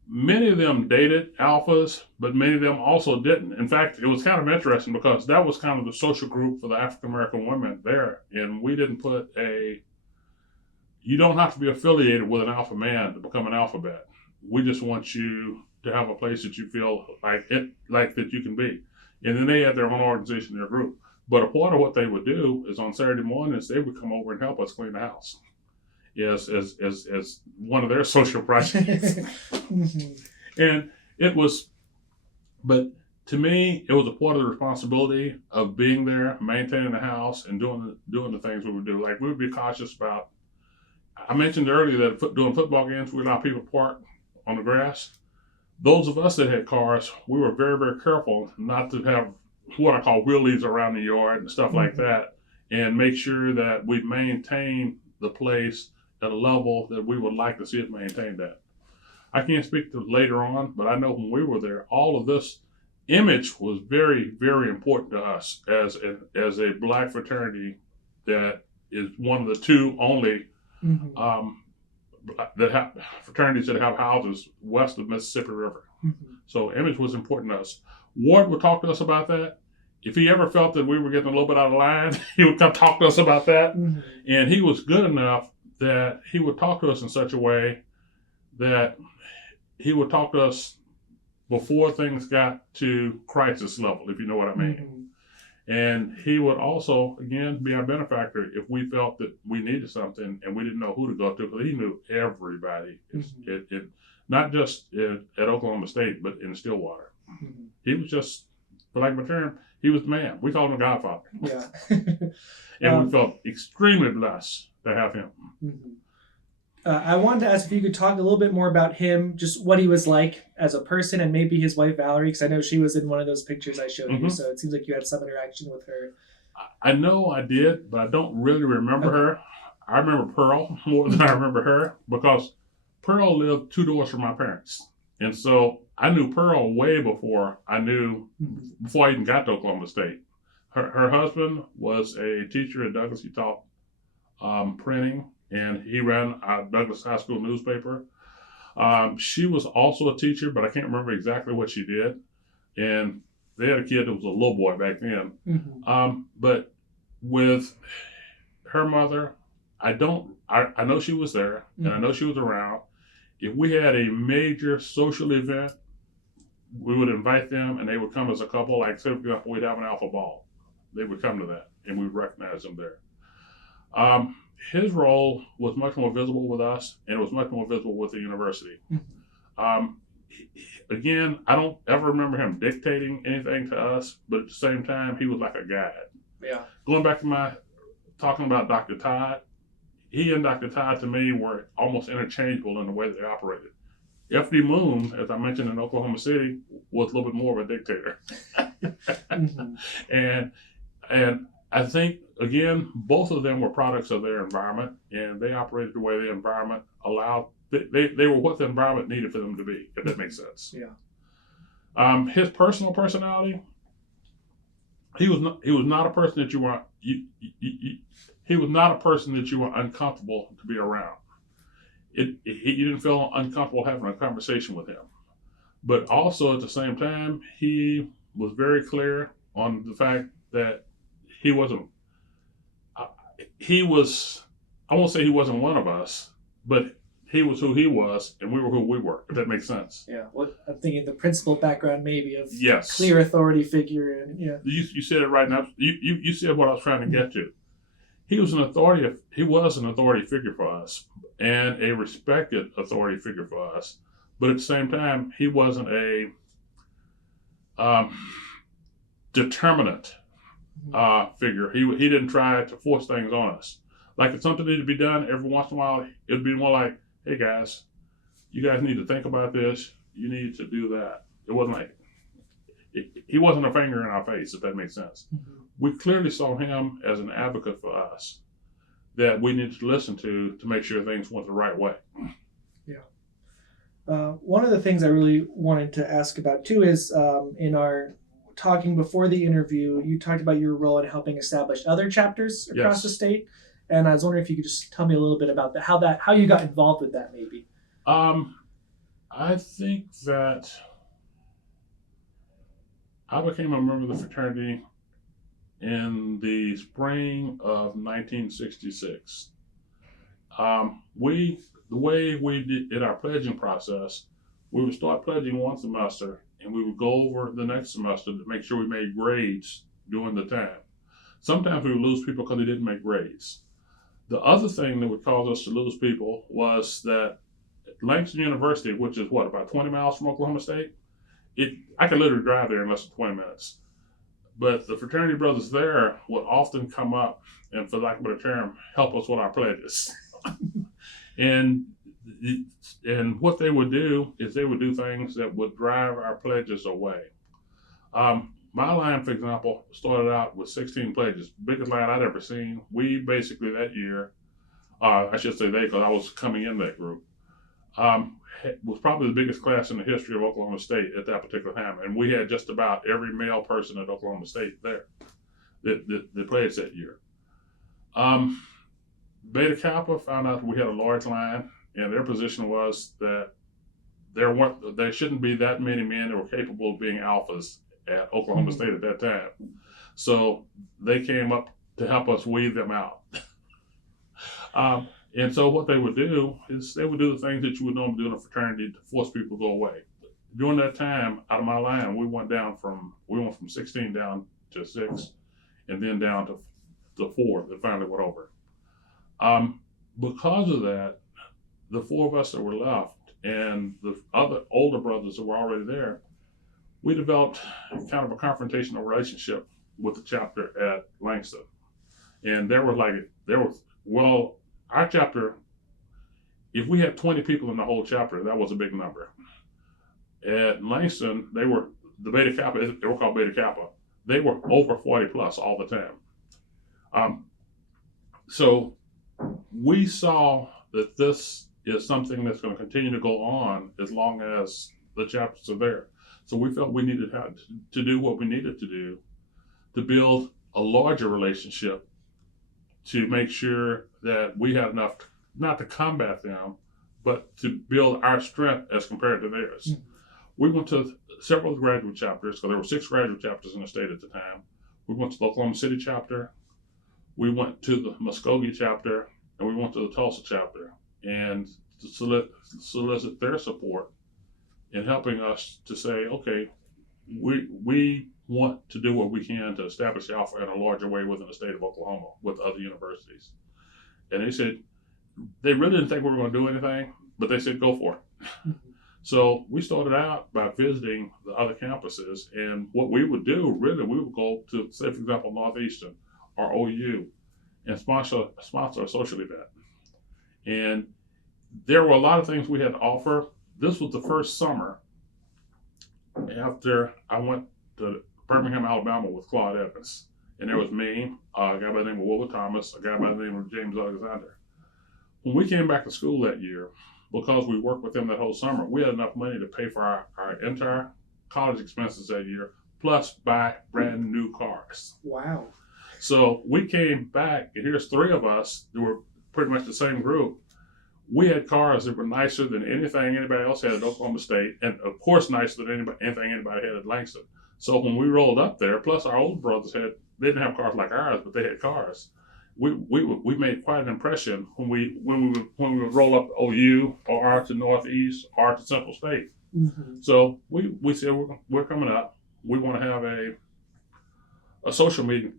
many of them dated alphas, but many of them also didn't. In fact, it was kind of interesting because that was kind of the social group for the African American women there. And we didn't put you don't have to be affiliated with an alpha man to become an alphabet. We just want you to have a place that you feel like that you can be. And then they had their own organization, their group. But a part of what they would do is on Saturday mornings, they would come over and help us clean the house. Yes, as one of their social projects. Mm-hmm. And it was, but to me, it was a part of the responsibility of being there, maintaining the house, and doing the things we would do. Like, we would be cautious about, I mentioned earlier that during football games, we allow people to park on the grass. Those of us that had cars, we were very, very careful not to have what I call wheelies around the yard and stuff like that, and make sure that we maintain the place at a level that we would like to see it maintained at. I can't speak to later on, but I know when we were there, all of this image was very, very important to us as a black fraternity that is one of the two only fraternities that have houses west of Mississippi River. So image was important to us. Ward would talk to us about that. If he ever felt that we were getting a little bit out of line, he would come talk to us about that. And he was good enough that he would talk to us in such a way that he would talk to us before things got to crisis level, if you know what I mean. And he would also, again, be our benefactor if we felt that we needed something and we didn't know who to go to, because he knew everybody, not just at Oklahoma State, but in Stillwater. He was just, for lack of a term, he was the man. We called him a godfather. Yeah. And we felt extremely blessed to have him. I wanted to ask if you could talk a little bit more about him, just what he was like as a person, and maybe his wife Valerie, because I know she was in one of those pictures I showed you, so it seems like you had some interaction with her. I know I did, but I don't really remember her. I remember Pearl more than I remember her, because Pearl lived 2 doors from my parents. And so I knew Pearl way before I even got to Oklahoma State. Her husband was a teacher at Douglas. He taught printing, and he ran a Douglas High School newspaper. She was also a teacher, but I can't remember exactly what she did. And they had a kid that was a little boy back then. But with her mother, I know she was there, and I know she was around. If we had a major social event, we would invite them, and they would come as a couple. Like, say, for example, we'd have an alpha ball. They would come to that, and we would recognize them there. His role was much more visible with us, and it was much more visible with the university. Again, I don't ever remember him dictating anything to us, but at the same time, he was like a guide. Yeah. Going back to talking about Dr. Todd, he and Dr. Todd, to me, were almost interchangeable in the way that they operated. F.D. Moon, as I mentioned in Oklahoma City, was a little bit more of a dictator. And I think, again, both of them were products of their environment, and they operated the way the environment allowed. They were what the environment needed for them to be, if that makes sense. Yeah. His personal personality, he was not a person that you were he was not a person that you were uncomfortable to be around. You didn't feel uncomfortable having a conversation with him. But also at the same time, he was very clear on the fact that he wasn't. He was. I won't say he wasn't one of us, but he was who he was, and we were who we were. If that makes sense. Yeah. What I'm thinking, the principal background maybe of Yes. clear authority figure, and yeah. You said it right now. You said what I was trying to get to. He was an authority. He was an authority figure for us, and a respected authority figure for us. But at the same time, he wasn't a determinant figure. He didn't try to force things on us. Like if something needed to be done, every once in a while, it'd be more like, "Hey guys, you guys need to think about this. You need to do that." It wasn't like he wasn't a finger in our face, if that makes sense. Mm-hmm. We clearly saw him as an advocate for us that we needed to listen to make sure things went the right way. One of the things I really wanted to ask about too is in our talking before the interview, you talked about your role in helping establish other chapters across the state, and I was wondering if you could just tell me a little bit about that, how you got involved with that, maybe. I think that I became a member of the fraternity in the spring of 1966. The way we did our pledging process, we would start pledging one semester and we would go over the next semester to make sure we made grades during the time. Sometimes we would lose people because they didn't make grades. The other thing that would cause us to lose people was that Langston University, which is about 20 miles from Oklahoma State, I could literally drive there in less than 20 minutes. But the fraternity brothers there would often come up and, for lack of a better term, help us with our pledges. And what they would do is they would do things that would drive our pledges away. My line, for example, started out with 16 pledges, biggest line I'd ever seen. We basically that year, I should say they because I was coming in that group, was probably the biggest class in the history of Oklahoma State at that particular time. And we had just about every male person at Oklahoma State there that pledged that year. Beta Kappa found out we had a large line, and their position was that there shouldn't be that many men that were capable of being alphas at Oklahoma State at that time. So they came up to help us weed them out. And so what they would do is they would do the things that you would normally do in a fraternity to force people to go away. During that time, out of my line, we went from 16 down to 6, and then down to 4 that finally went over. Because of that, the 4 of us that were left and the other older brothers that were already there, we developed kind of a confrontational relationship with the chapter at Langston. And our chapter, if we had 20 people in the whole chapter, that was a big number. At Langston, they were the Beta Kappa, they were called Beta Kappa. They were over 40 plus all the time. So we saw that this is something that's going to continue to go on as long as the chapters are there. So we felt we needed to do what we needed to do to build a larger relationship to make sure that we had enough, not to combat them, but to build our strength as compared to theirs. Mm-hmm. We went to several graduate chapters, because there were 6 graduate chapters in the state at the time. We went to the Oklahoma City chapter, we went to the Muskogee chapter, and we went to the Tulsa chapter, and to solicit their support in helping us to say, okay, we want to do what we can to establish Alpha in a larger way within the state of Oklahoma with other universities. And they said, they really didn't think we were going to do anything, but they said, go for it. Mm-hmm. So we started out by visiting the other campuses, and what we would do, really, we would go to, say, for example, Northeastern or OU and sponsor a social event. And there were a lot of things we had to offer. This was the first summer after I went to Birmingham, Alabama with Claude Evans. and there was me, a guy by the name of Melvin Thomas, a guy by the name of James Alexander. When we came back to school that year, because we worked with them that whole summer, we had enough money to pay for our entire college expenses that year, plus buy brand new cars. Wow. So we came back, and here's three of us that were pretty much the same group. We had cars that were nicer than anything anybody else had at Oklahoma State, and of course nicer than anything anybody had at Langston. So when we rolled up there, plus our older brothers they didn't have cars like ours, but they had cars. We made quite an impression when we would roll up to OU or to Northeast or to Central State. Mm-hmm. So we said we're coming up. We want to have a social meeting,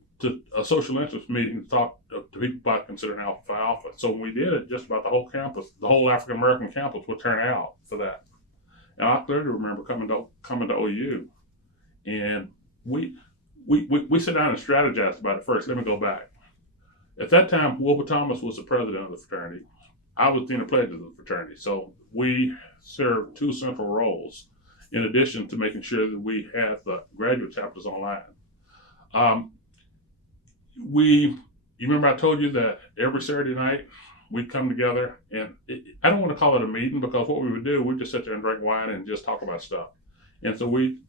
a social interest meeting to talk to people about considering Alpha Phi Alpha. So when we did it, just about the whole campus, the whole African American campus would turn out for that. And I clearly remember coming to OU, and we sat down and strategized about it first. Let me go back. At that time, Wilbur Thomas was the president of the fraternity. I was dean of pledges of the fraternity. So we served two central roles, in addition to making sure that we had the graduate chapters online. You remember I told you that every Saturday night we'd come together, and I don't want to call it a meeting, because what we would do, we'd just sit there and drink wine and just talk about stuff. And so we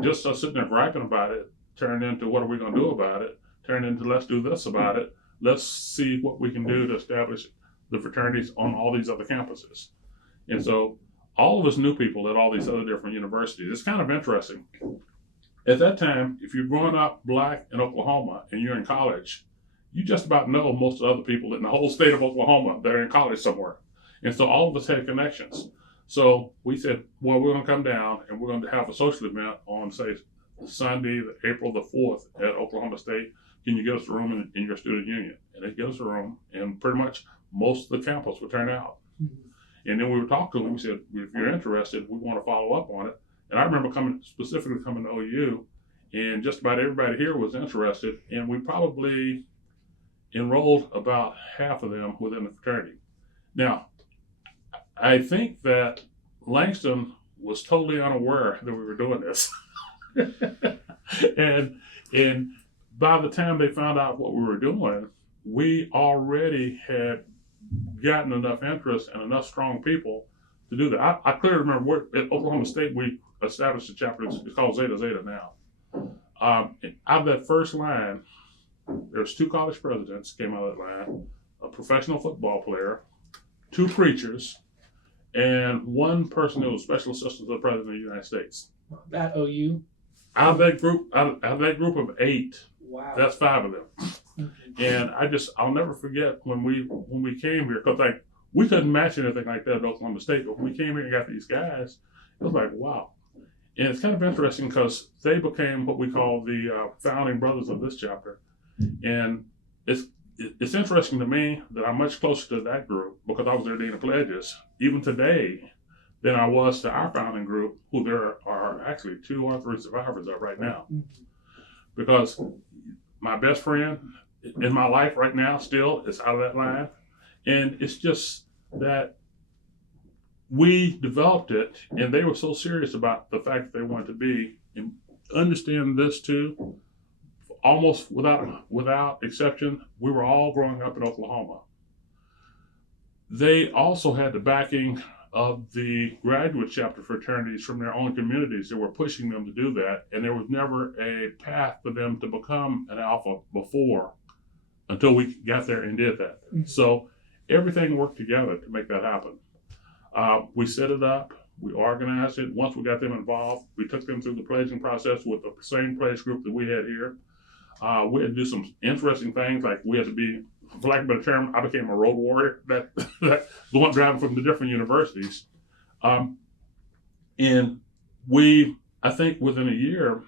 just sitting there griping about it turned into what are we going to do about it, turned into let's do this about it. Let's see what we can do to establish the fraternities on all these other campuses. And so all of us knew people at all these other different universities. It's kind of interesting. At that time, if you're growing up black in Oklahoma and you're in college, you just about know most of the other people in the whole state of Oklahoma that are in college somewhere. And so all of us had connections. So we said, well, we're going to come down and we're going to have a social event on, say, Sunday, April the 4th at Oklahoma State. Can you get us a room in your student union? And they give us a room, and pretty much most of the campus would turn out. Mm-hmm. And then we would talk to them. We said, if you're interested, we want to follow up on it. And I remember specifically coming to OU, and just about everybody here was interested, and we probably enrolled about half of them within the fraternity. Now, I think that Langston was totally unaware that we were doing this. and by the time they found out what we were doing, we already had gotten enough interest and enough strong people to do that. I clearly remember at Oklahoma State, we established a chapter. It's called Zeta Zeta now. Out of that first line, there's two college presidents came out of that line, a professional football player, two preachers, and one person who was special assistant to the president of the United States. At OU? Out of that group of 8, wow, that's 5 of them. Mm-hmm. And I'll never forget when we came here, because we couldn't match anything like that at Oklahoma State, but when we came here and got these guys, it was like, wow. And it's kind of interesting because they became what we call the founding brothers of this chapter. And it's interesting to me that I'm much closer to that group because I was their dean of pledges, even today, than I was to our founding group, who there are actually 2 or 3 survivors of right now. Because my best friend in my life right now still is out of that line. And it's just that we developed it, and they were so serious about the fact that they wanted to be, and understand this too, almost without exception, we were all growing up in Oklahoma. They also had the backing of the graduate chapter fraternities from their own communities that were pushing them to do that, and there was never a path for them to become an alpha before until we got there and did that. Mm-hmm. So everything worked together to make that happen. We set it up, we organized it. Once we got them involved, we took them through the pledging process with the same pledge group that we had here. We had to do some interesting things, like we had to be, for lack of a better term, I became a road warrior that going driving from the different universities. And I think within a year,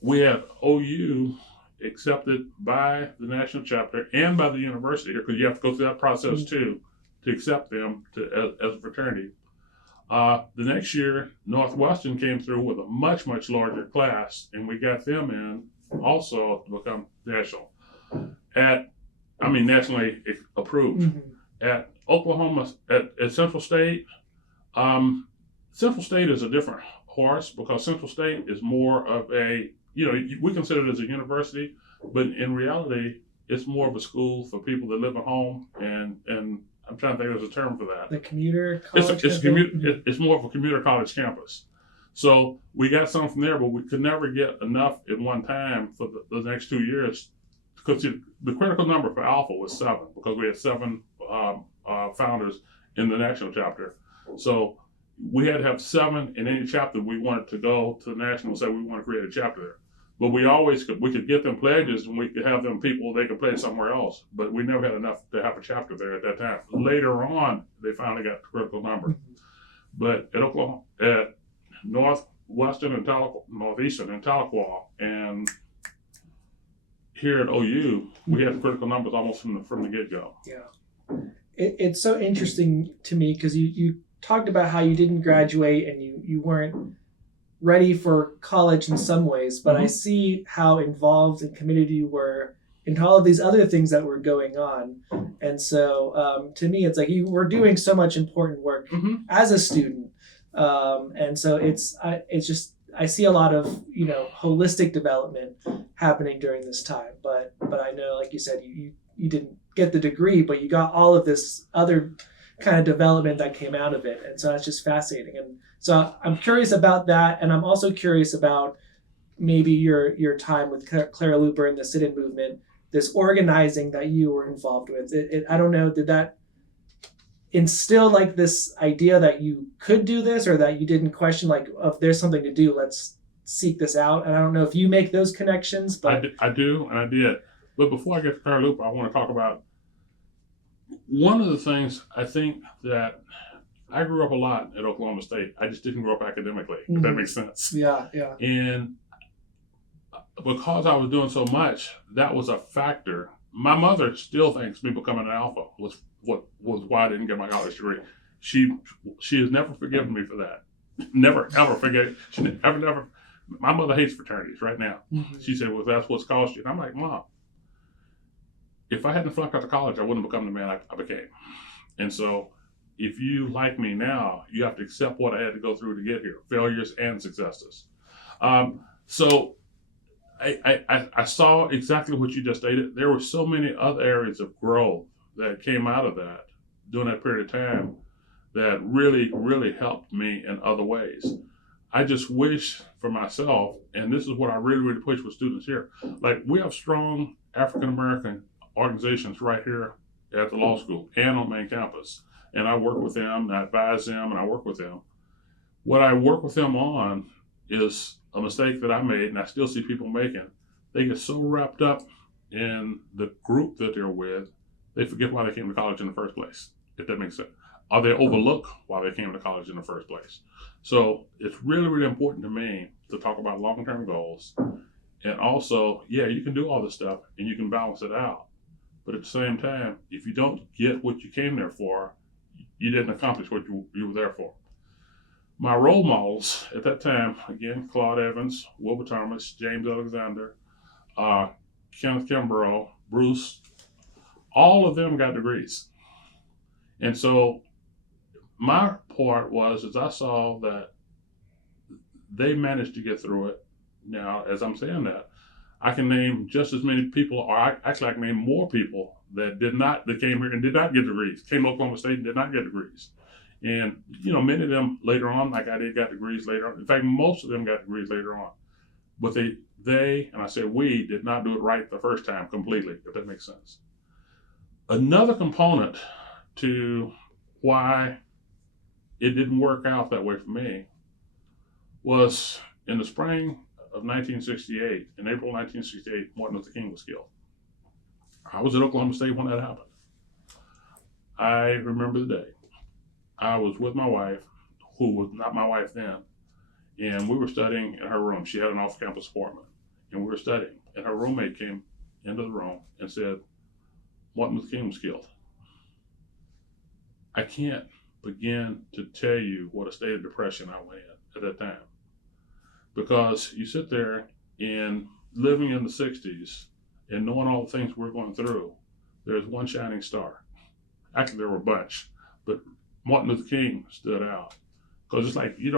we had OU accepted by the national chapter and by the university here, because you have to go through that process too to accept them as a fraternity. The next year, Northwestern came through with a much, much larger class, and we got them in also to become national. Nationally approved. Mm-hmm. At Oklahoma, at Central State, Central State is a different horse because Central State is more of a we consider it as a university, but in reality, it's more of a school for people that live at home, and I'm trying to think there's a term for that. The commuter college. It's more of a commuter college campus. So we got some from there, but we could never get enough at one time for the next 2 years, because the critical number for Alpha was 7, because we had 7 founders in the national chapter. So we had to have 7 in any chapter we wanted to go to the national, say we want to create a chapter there. But we could get them pledges, and we could have them people they could pledge somewhere else. But we never had enough to have a chapter there at that time. Later on, they finally got the critical number. But at Oklahoma, at Northwestern and Northeastern and Tahlequah, and here at OU, we had the critical numbers almost from the get-go. Yeah, it's so interesting to me because you talked about how you didn't graduate and you weren't ready for college in some ways, but I see how involved and committed you were in all of these other things that were going on. And so to me, it's like you were doing so much important work as a student. And so I see a lot of, holistic development happening during this time. But I know, like you said, you didn't get the degree, but you got all of this other kind of development that came out of it. And so that's just fascinating. And so I'm curious about that. And I'm also curious about maybe your time with Clara Luper and the sit-in movement, this organizing that you were involved with. I don't know, did that instill like this idea that you could do this, or that you didn't question like, oh, if there's something to do, let's seek this out? And I don't know if you make those connections, but I do, and I did. But before I get to Clara Luper, I want to talk about one of the things. I think that I grew up a lot at Oklahoma State. I just didn't grow up academically, if that makes sense. Yeah. And because I was doing so much, that was a factor. My mother still thinks me becoming an Alpha was why I didn't get my college degree. She has never forgiven me for that. Never, ever forget it. She never. My mother hates fraternities right now. She said, well, that's what's cost you. And I'm like, Mom, if I hadn't flunked out of college, I wouldn't have become the man I became. And so if you like me now, you have to accept what I had to go through to get here, failures and successes. So I saw exactly what you just stated. There were so many other areas of growth that came out of that during that period of time that really, really helped me in other ways. I just wish for myself, and this is what I really, really push with students here, like we have strong African-American organizations right here at the law school and on main campus. And I work with them, and I advise them, and I work with them. What I work with them on is a mistake that I made, and I still see people making. They get so wrapped up in the group that they're with, they forget why they came to college in the first place, if that makes sense. Or they overlook why they came to college in the first place. So it's really, really important to me to talk about long-term goals. And also, yeah, you can do all this stuff and you can balance it out. But at the same time, if you don't get what you came there for, you didn't accomplish what you were there for. My role models at that time, again, Claude Evans, Wilbur Thomas, James Alexander, Kenneth Kimbrough, Bruce, all of them got degrees. And so my part was, as I saw that they managed to get through it. Now, as I'm saying that, I can name just as many people, or actually I can name more people that came here and did not get degrees, came to Oklahoma State and did not get degrees. And, many of them later on, like I did, got degrees later on. In fact, most of them got degrees later on. But they, and I say we, did not do it right the first time completely, if that makes sense. Another component to why it didn't work out that way for me was in the spring of 1968, in April 1968, Martin Luther King was killed. I was at Oklahoma State when that happened. I remember the day. I was with my wife, who was not my wife then, and we were studying in her room. She had an off-campus apartment, and we were studying. And her roommate came into the room and said, Martin Luther King was killed. I can't begin to tell you what a state of depression I went in at that time. Because you sit there and living in the 60s and knowing all the things we're going through, there's one shining star. Actually, there were a bunch, but Martin Luther King stood out. Because it's like, you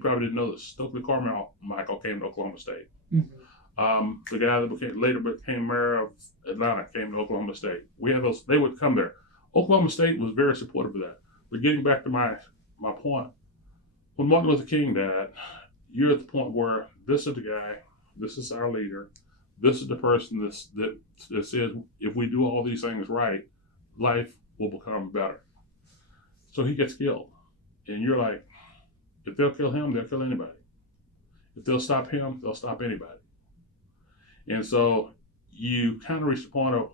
probably didn't know this. Stokely Carmichael came to Oklahoma State. Mm-hmm. The guy that later became mayor of Atlanta came to Oklahoma State. We had those; they would come there. Oklahoma State was very supportive of that. But getting back to my point, when Martin Luther King died, you're at the point where this is the guy, this is our leader, this is the person that says if we do all these things right, life will become better. So he gets killed, and you're like, if they'll kill him, they'll kill anybody. If they'll stop him, they'll stop anybody. And so you kind of reach the point of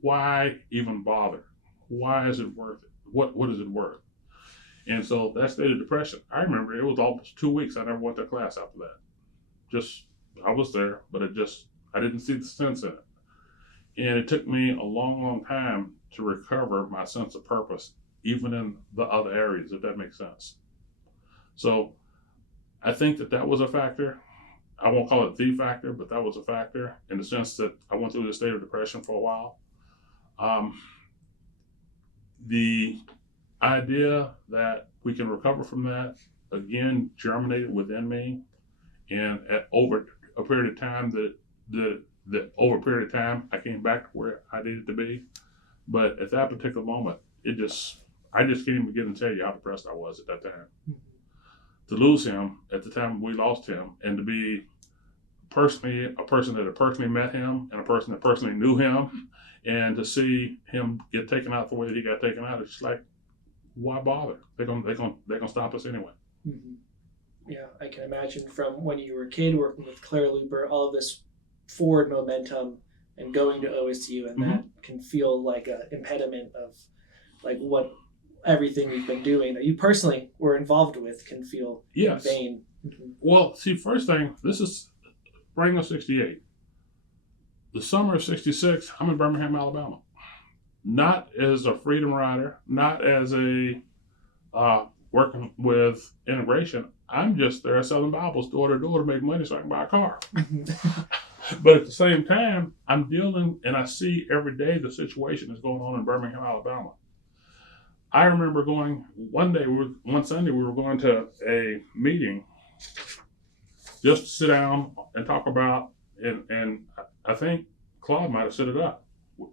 why even bother? Why is it worth it? What is it worth? And so that state of depression, I remember it was almost 2 weeks. I never went to class after that. Just, I was there, but I didn't see the sense in it. And it took me a long, long time to recover my sense of purpose, even in the other areas, if that makes sense. So I think that was a factor. I won't call it the factor, but that was a factor in the sense that I went through the state of depression for a while. The idea that we can recover from that, again, germinated within me. And over a period of time, I came back to where I needed to be. But at that particular moment, I just can't even begin to tell you how depressed I was at that time. To lose him at the time we lost him, and to be personally a person that had personally met him and a person that personally knew him, and to see him get taken out the way that he got taken out, it's just like, why bother? They're gonna stop us anyway. Mm-hmm. Yeah, I can imagine from when you were a kid working with Claire Looper, all of this forward momentum and going to OSU, and that can feel like an impediment of like what everything we've been doing that you personally were involved with can feel in vain. Mm-hmm. Well, see, first thing, this is spring of '68. The summer of '66, I'm in Birmingham, Alabama. Not as a freedom rider, not as a working with integration. I'm just there selling Bibles door to door to make money so I can buy a car. But at the same time, I'm dealing, and I see every day the situation that's going on in Birmingham, Alabama. I remember going one Sunday, we were going to a meeting just to sit down and talk about, and I think Claude might have set it up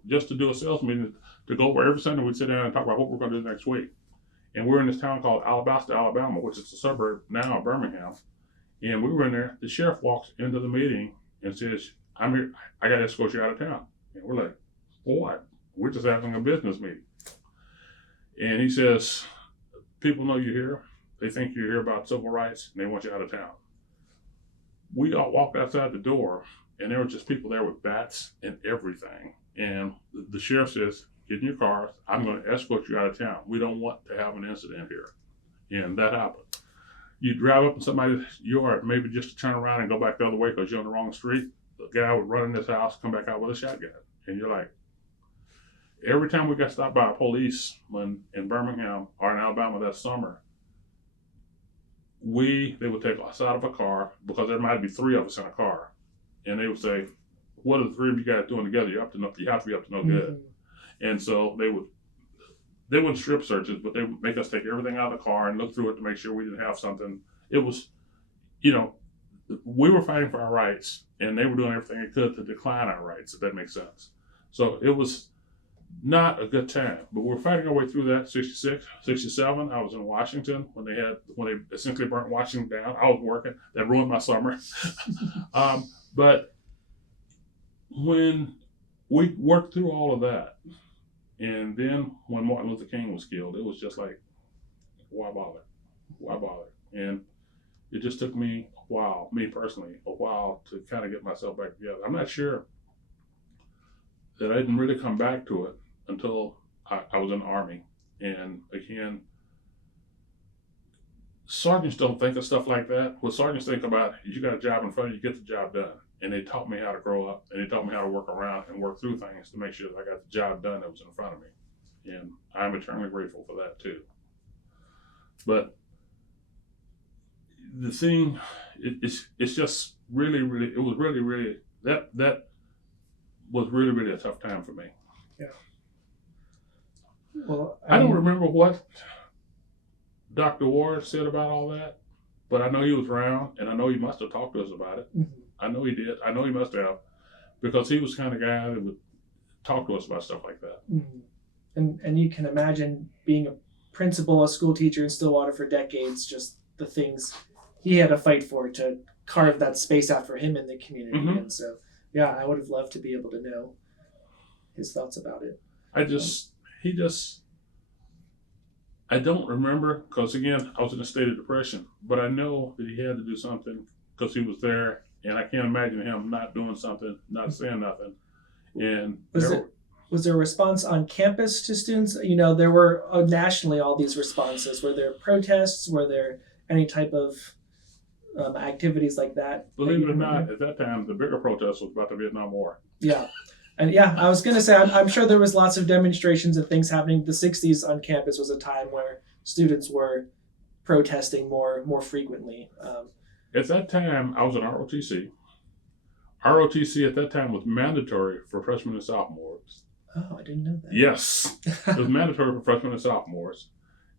just to do a sales meeting to go where every Sunday we'd sit down and talk about what we're going to do next week. And we're in this town called Alabasta, Alabama, which is a suburb now of Birmingham. And we were in there. The sheriff walks into the meeting and says, "I'm here. I got to escort you out of town." And we're like, "What? We're just having a business meeting." And he says, "People know you're here. They think you're here about civil rights, and they want you out of town." We all walked outside the door, and there were just people there with bats and everything. And the sheriff says, "Get in your car. I'm going to escort you out of town. We don't want to have an incident here." And that happened. You drive up in somebody's yard, maybe just to turn around and go back the other way because you're on the wrong street. The guy would run in this house, come back out with a shotgun. And you're like, every time we got stopped by police in Birmingham or in Alabama that summer, they would take us out of a car because there might be 3 of us in a car. And they would say, "What are the 3 of you guys doing together? You have to be up to no good." And so they wouldn't strip searches, but they would make us take everything out of the car and look through it to make sure we didn't have something. It was, we were fighting for our rights, and they were doing everything they could to decline our rights, if that makes sense. So it was not a good time, but we're fighting our way through that. 66, 67, I was in Washington when they essentially burnt Washington down. I was working. That ruined my summer. But when we worked through all of that, and then when Martin Luther King was killed, it was just like, why bother? Why bother? And it just took me a while, me personally, to kind of get myself back together. I'm not sure that I didn't really come back to it until I was in the Army. And again, sergeants don't think of stuff like that. What sergeants think about is you got a job in front of you, get the job done. And they taught me how to grow up, and they taught me how to work around and work through things to make sure that I got the job done that was in front of me. And I'm eternally grateful for that too. But the thing, it's just really, really, it was really, really, that was really, really a tough time for me. Yeah. Well, I don't remember what Dr. Ward said about all that, but I know he was around, and I know he must have talked to us about it. Mm-hmm. I know he did. I know he must have, because he was the kind of guy that would talk to us about stuff like that. Mhm. And you can imagine being a principal, a school teacher in Stillwater for decades, just the things he had to fight for to carve that space out for him in the community. Mhm. And so, yeah, I would have loved to be able to know his thoughts about it. I don't remember, because again, I was in a state of depression, but I know that he had to do something because he was there, and I can't imagine him not doing something, not saying nothing. And Was there a response on campus to students? You know, there were nationally all these responses. Were there protests? Were there any type of activities like that? believe it or not, at that time, the bigger protest was about the Vietnam War. Yeah. And yeah, I was going to say, I'm sure there was lots of demonstrations and things happening. The 60s on campus was a time where students were protesting more frequently. At that time, I was in ROTC. ROTC at that time was mandatory for freshmen and sophomores. Oh, I didn't know that. Yes, it was mandatory for freshmen and sophomores.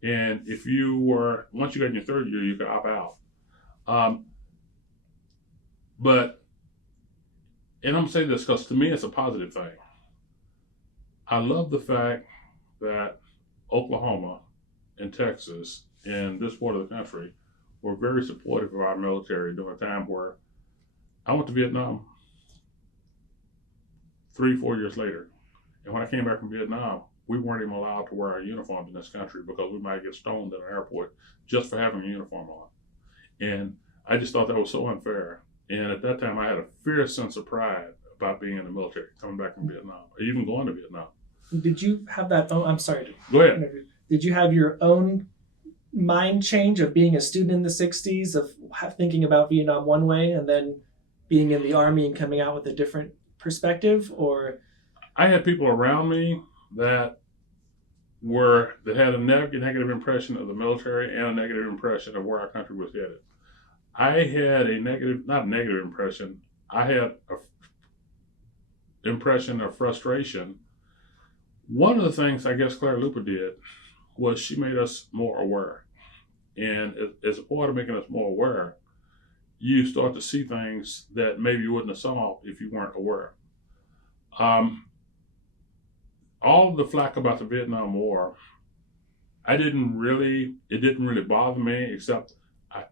And if you were, once you got in your third year, you could opt out. And I'm saying this because to me, it's a positive thing. I love the fact that Oklahoma and Texas and this part of the country were very supportive of our military during a time where I went to Vietnam 3-4 years later. And when I came back from Vietnam, we weren't even allowed to wear our uniforms in this country because we might get stoned at an airport just for having a uniform on. And I just thought that was so unfair. And at that time, I had a fierce sense of pride about being in the military, coming back from Vietnam, or even going to Vietnam. Did you have that? Oh, I'm sorry. Go ahead. Did you have your own mind change of being a student in the 60s, of thinking about Vietnam one way and then being in the Army and coming out with a different perspective? Or I had people around me that had a negative impression of the military and a negative impression of where our country was headed. I had not a negative impression. I had an impression of frustration. One of the things I guess Claire Luper did was she made us more aware. And as a part of making us more aware, you start to see things that maybe you wouldn't have saw if you weren't aware. All of the flack about the Vietnam War, it didn't really bother me, except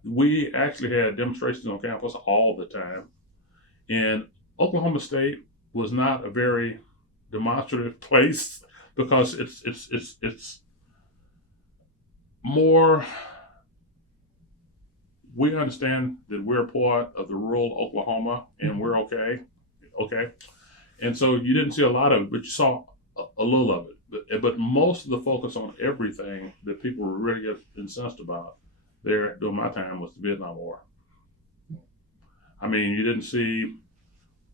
we actually had demonstrations on campus all the time. And Oklahoma State was not a very demonstrative place because it's more, we understand that we're part of the rural Oklahoma and we're okay. And so you didn't see a lot of it, but you saw a little of it. But most of the focus on everything that people really get incensed about there during my time was the Vietnam War. I mean, you didn't see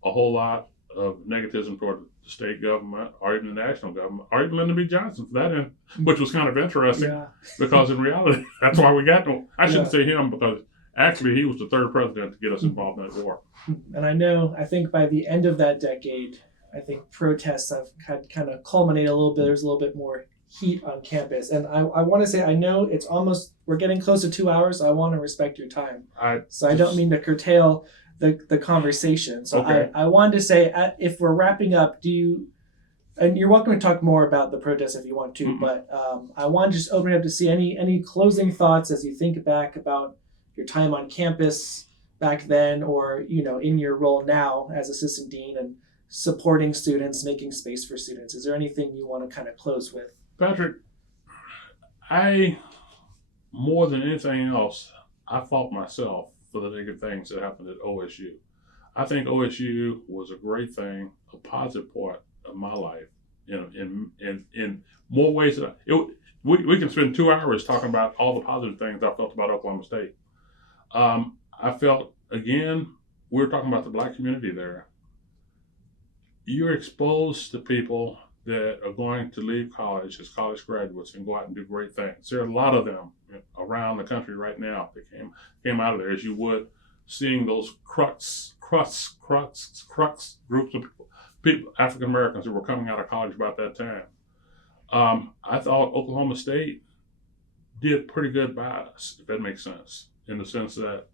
a whole lot of negativism toward the state government or even the national government or even Lyndon B. Johnson for that end, which was kind of interesting because in reality, that's why we got to, I shouldn't say him because actually he was the third president to get us involved in that war. And I think by the end of that decade, I think protests have kind of culminated a little bit. There's a little bit more heat on campus. And I want to say, I know we're getting close to 2 hours, so I want to respect your time. I don't mean to curtail the conversation. So okay. I wanted to say, if we're wrapping up, and you're welcome to talk more about the protests if you want to, but I want to just open it up to see any closing thoughts as you think back about your time on campus back then, or in your role now as assistant dean and supporting students, making space for students. Is there anything you want to kind of close with? Patrick, more than anything else, I fought myself for the negative things that happened at OSU. I think OSU was a great thing, a positive part of my life in more ways than we can spend 2 hours talking about all the positive things I felt about Oklahoma State. I felt, again, we were talking about the Black community there. You're exposed to people that are going to leave college as college graduates and go out and do great things. There are a lot of them around the country right now that came out of there, as you would seeing those crux groups of people, African Americans who were coming out of college about that time. I thought Oklahoma State did pretty good by us, if that makes sense, in the sense that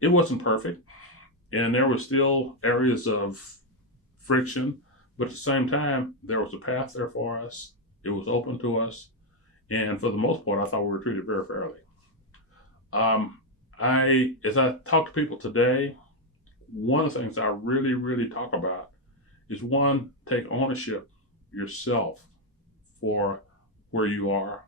it wasn't perfect. And there were still areas of friction, but at the same time, there was a path there for us. It was open to us. And for the most part, I thought we were treated very fairly. As I talk to people today, one of the things I really, really talk about is one, take ownership yourself for where you are.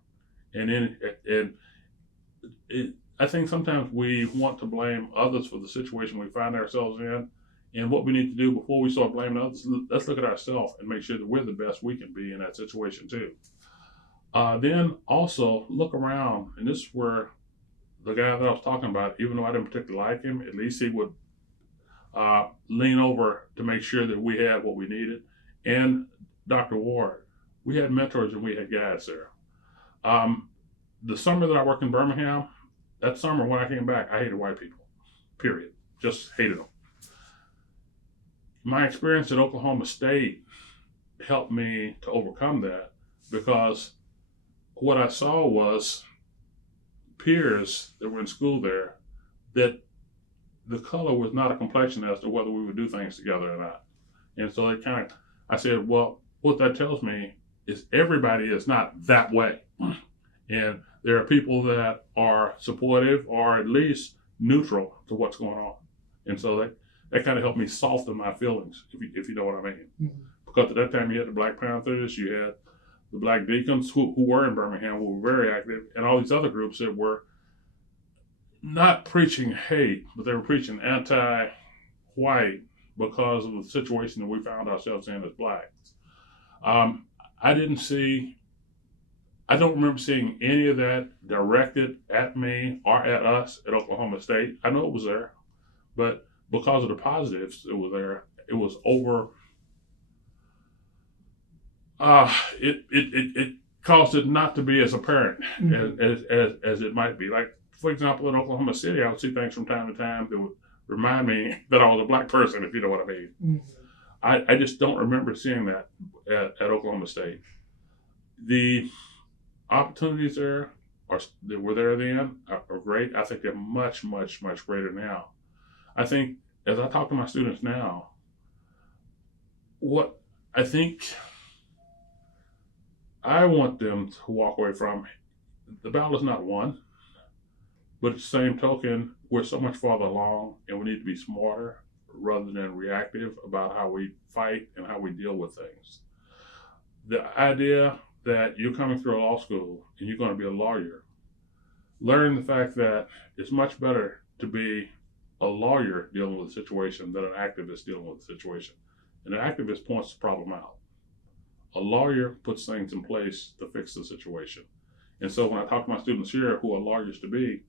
I think sometimes we want to blame others for the situation we find ourselves in. And what we need to do before we start blaming others, let's look at ourselves and make sure that we're the best we can be in that situation too. Then also look around, and this is where the guy that I was talking about, even though I didn't particularly like him, at least he would lean over to make sure that we had what we needed. And Dr. Ward, we had mentors and we had guides there. The summer that I worked in Birmingham, that summer when I came back, I hated white people, period. Just hated them. My experience at Oklahoma State helped me to overcome that, because what I saw was peers that were in school there that the color was not a complexion as to whether we would do things together or not. And so I said, well, what that tells me is everybody is not that way. And there are people that are supportive or at least neutral to what's going on. And so that kind of helped me soften my feelings, if you know what I mean. Mm-hmm. Because at that time you had the Black Panthers, you had the Black Deacons who were in Birmingham, who were very active, and all these other groups that were not preaching hate, but they were preaching anti-white because of the situation that we found ourselves in as blacks. I don't remember seeing any of that directed at me or at us at Oklahoma State. I know it was there, but because of the positives that were there, it was over. It caused it not to be as apparent as it might be. Like, for example, in Oklahoma City, I would see things from time to time that would remind me that I was a black person, if you know what I mean. Mm-hmm. I just don't remember seeing that at Oklahoma State. The opportunities that were there then are great. I think they're much, much, much greater now. I think as I talk to my students now, what I think I want them to walk away from, the battle is not won, but at the same token, we're so much farther along and we need to be smarter rather than reactive about how we fight and how we deal with things. The idea that you're coming through a law school and you're going to be a lawyer, learn the fact that it's much better to be a lawyer dealing with a situation than an activist dealing with a situation. An activist points the problem out. A lawyer puts things in place to fix the situation. And so when I talk to my students here who are lawyers to be,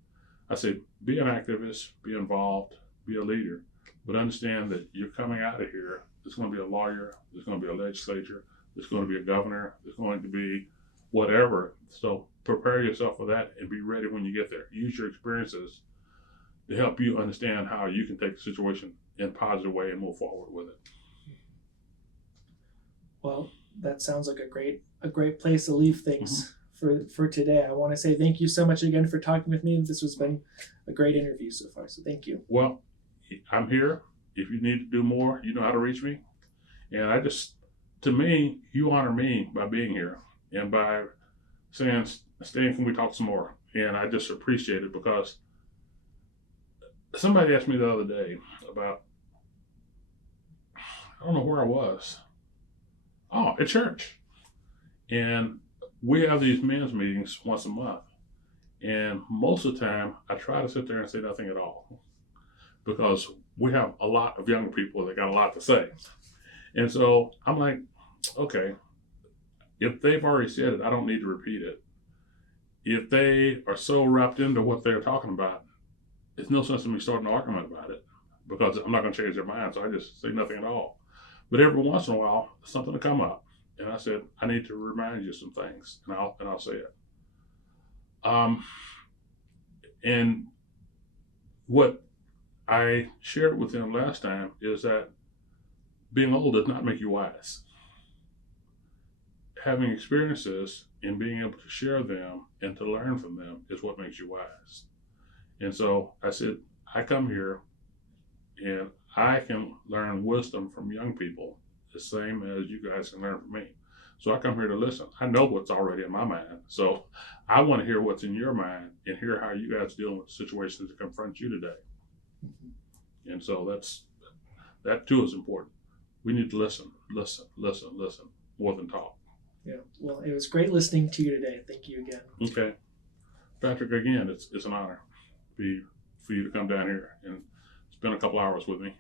I say, be an activist, be involved, be a leader, but understand that you're coming out of here. There's going to be a lawyer, there's going to be a legislature, there's going to be a governor, there's going to be whatever. So prepare yourself for that and be ready when you get there. Use your experiences to help you understand how you can take the situation in a positive way and move forward with it. Well, that sounds like a great place to leave things for today. I want to say thank you so much again for talking with me. This has been a great interview so far, so thank you. Well, I'm here. If you need to do more, you know how to reach me. And to me, you honor me by being here and by saying, Stan, can we talk some more? And I just appreciate it, because somebody asked me the other day about, I don't know where I was. Oh, at church. And we have these men's meetings once a month. And most of the time, I try to sit there and say nothing at all, because we have a lot of young people that got a lot to say. And so I'm like, okay, if they've already said it, I don't need to repeat it. If they are so wrapped into what they're talking about, it's no sense in me starting an argument about it, because I'm not going to change their mind. So I just say nothing at all. But every once in a while, something will come up, and I said, I need to remind you some things, and I'll say it. And what I shared with them last time is that being old does not make you wise. Having experiences and being able to share them and to learn from them is what makes you wise. And so I said, I come here and I can learn wisdom from young people the same as you guys can learn from me. So I come here to listen. I know what's already in my mind. So I want to hear what's in your mind and hear how you guys deal with situations that confront you today. And so that too is important. We need to listen more than talk. Yeah. Well, it was great listening to you today. Thank you again. Okay. Patrick, again, it's an honor for you to come down here and spend a couple hours with me.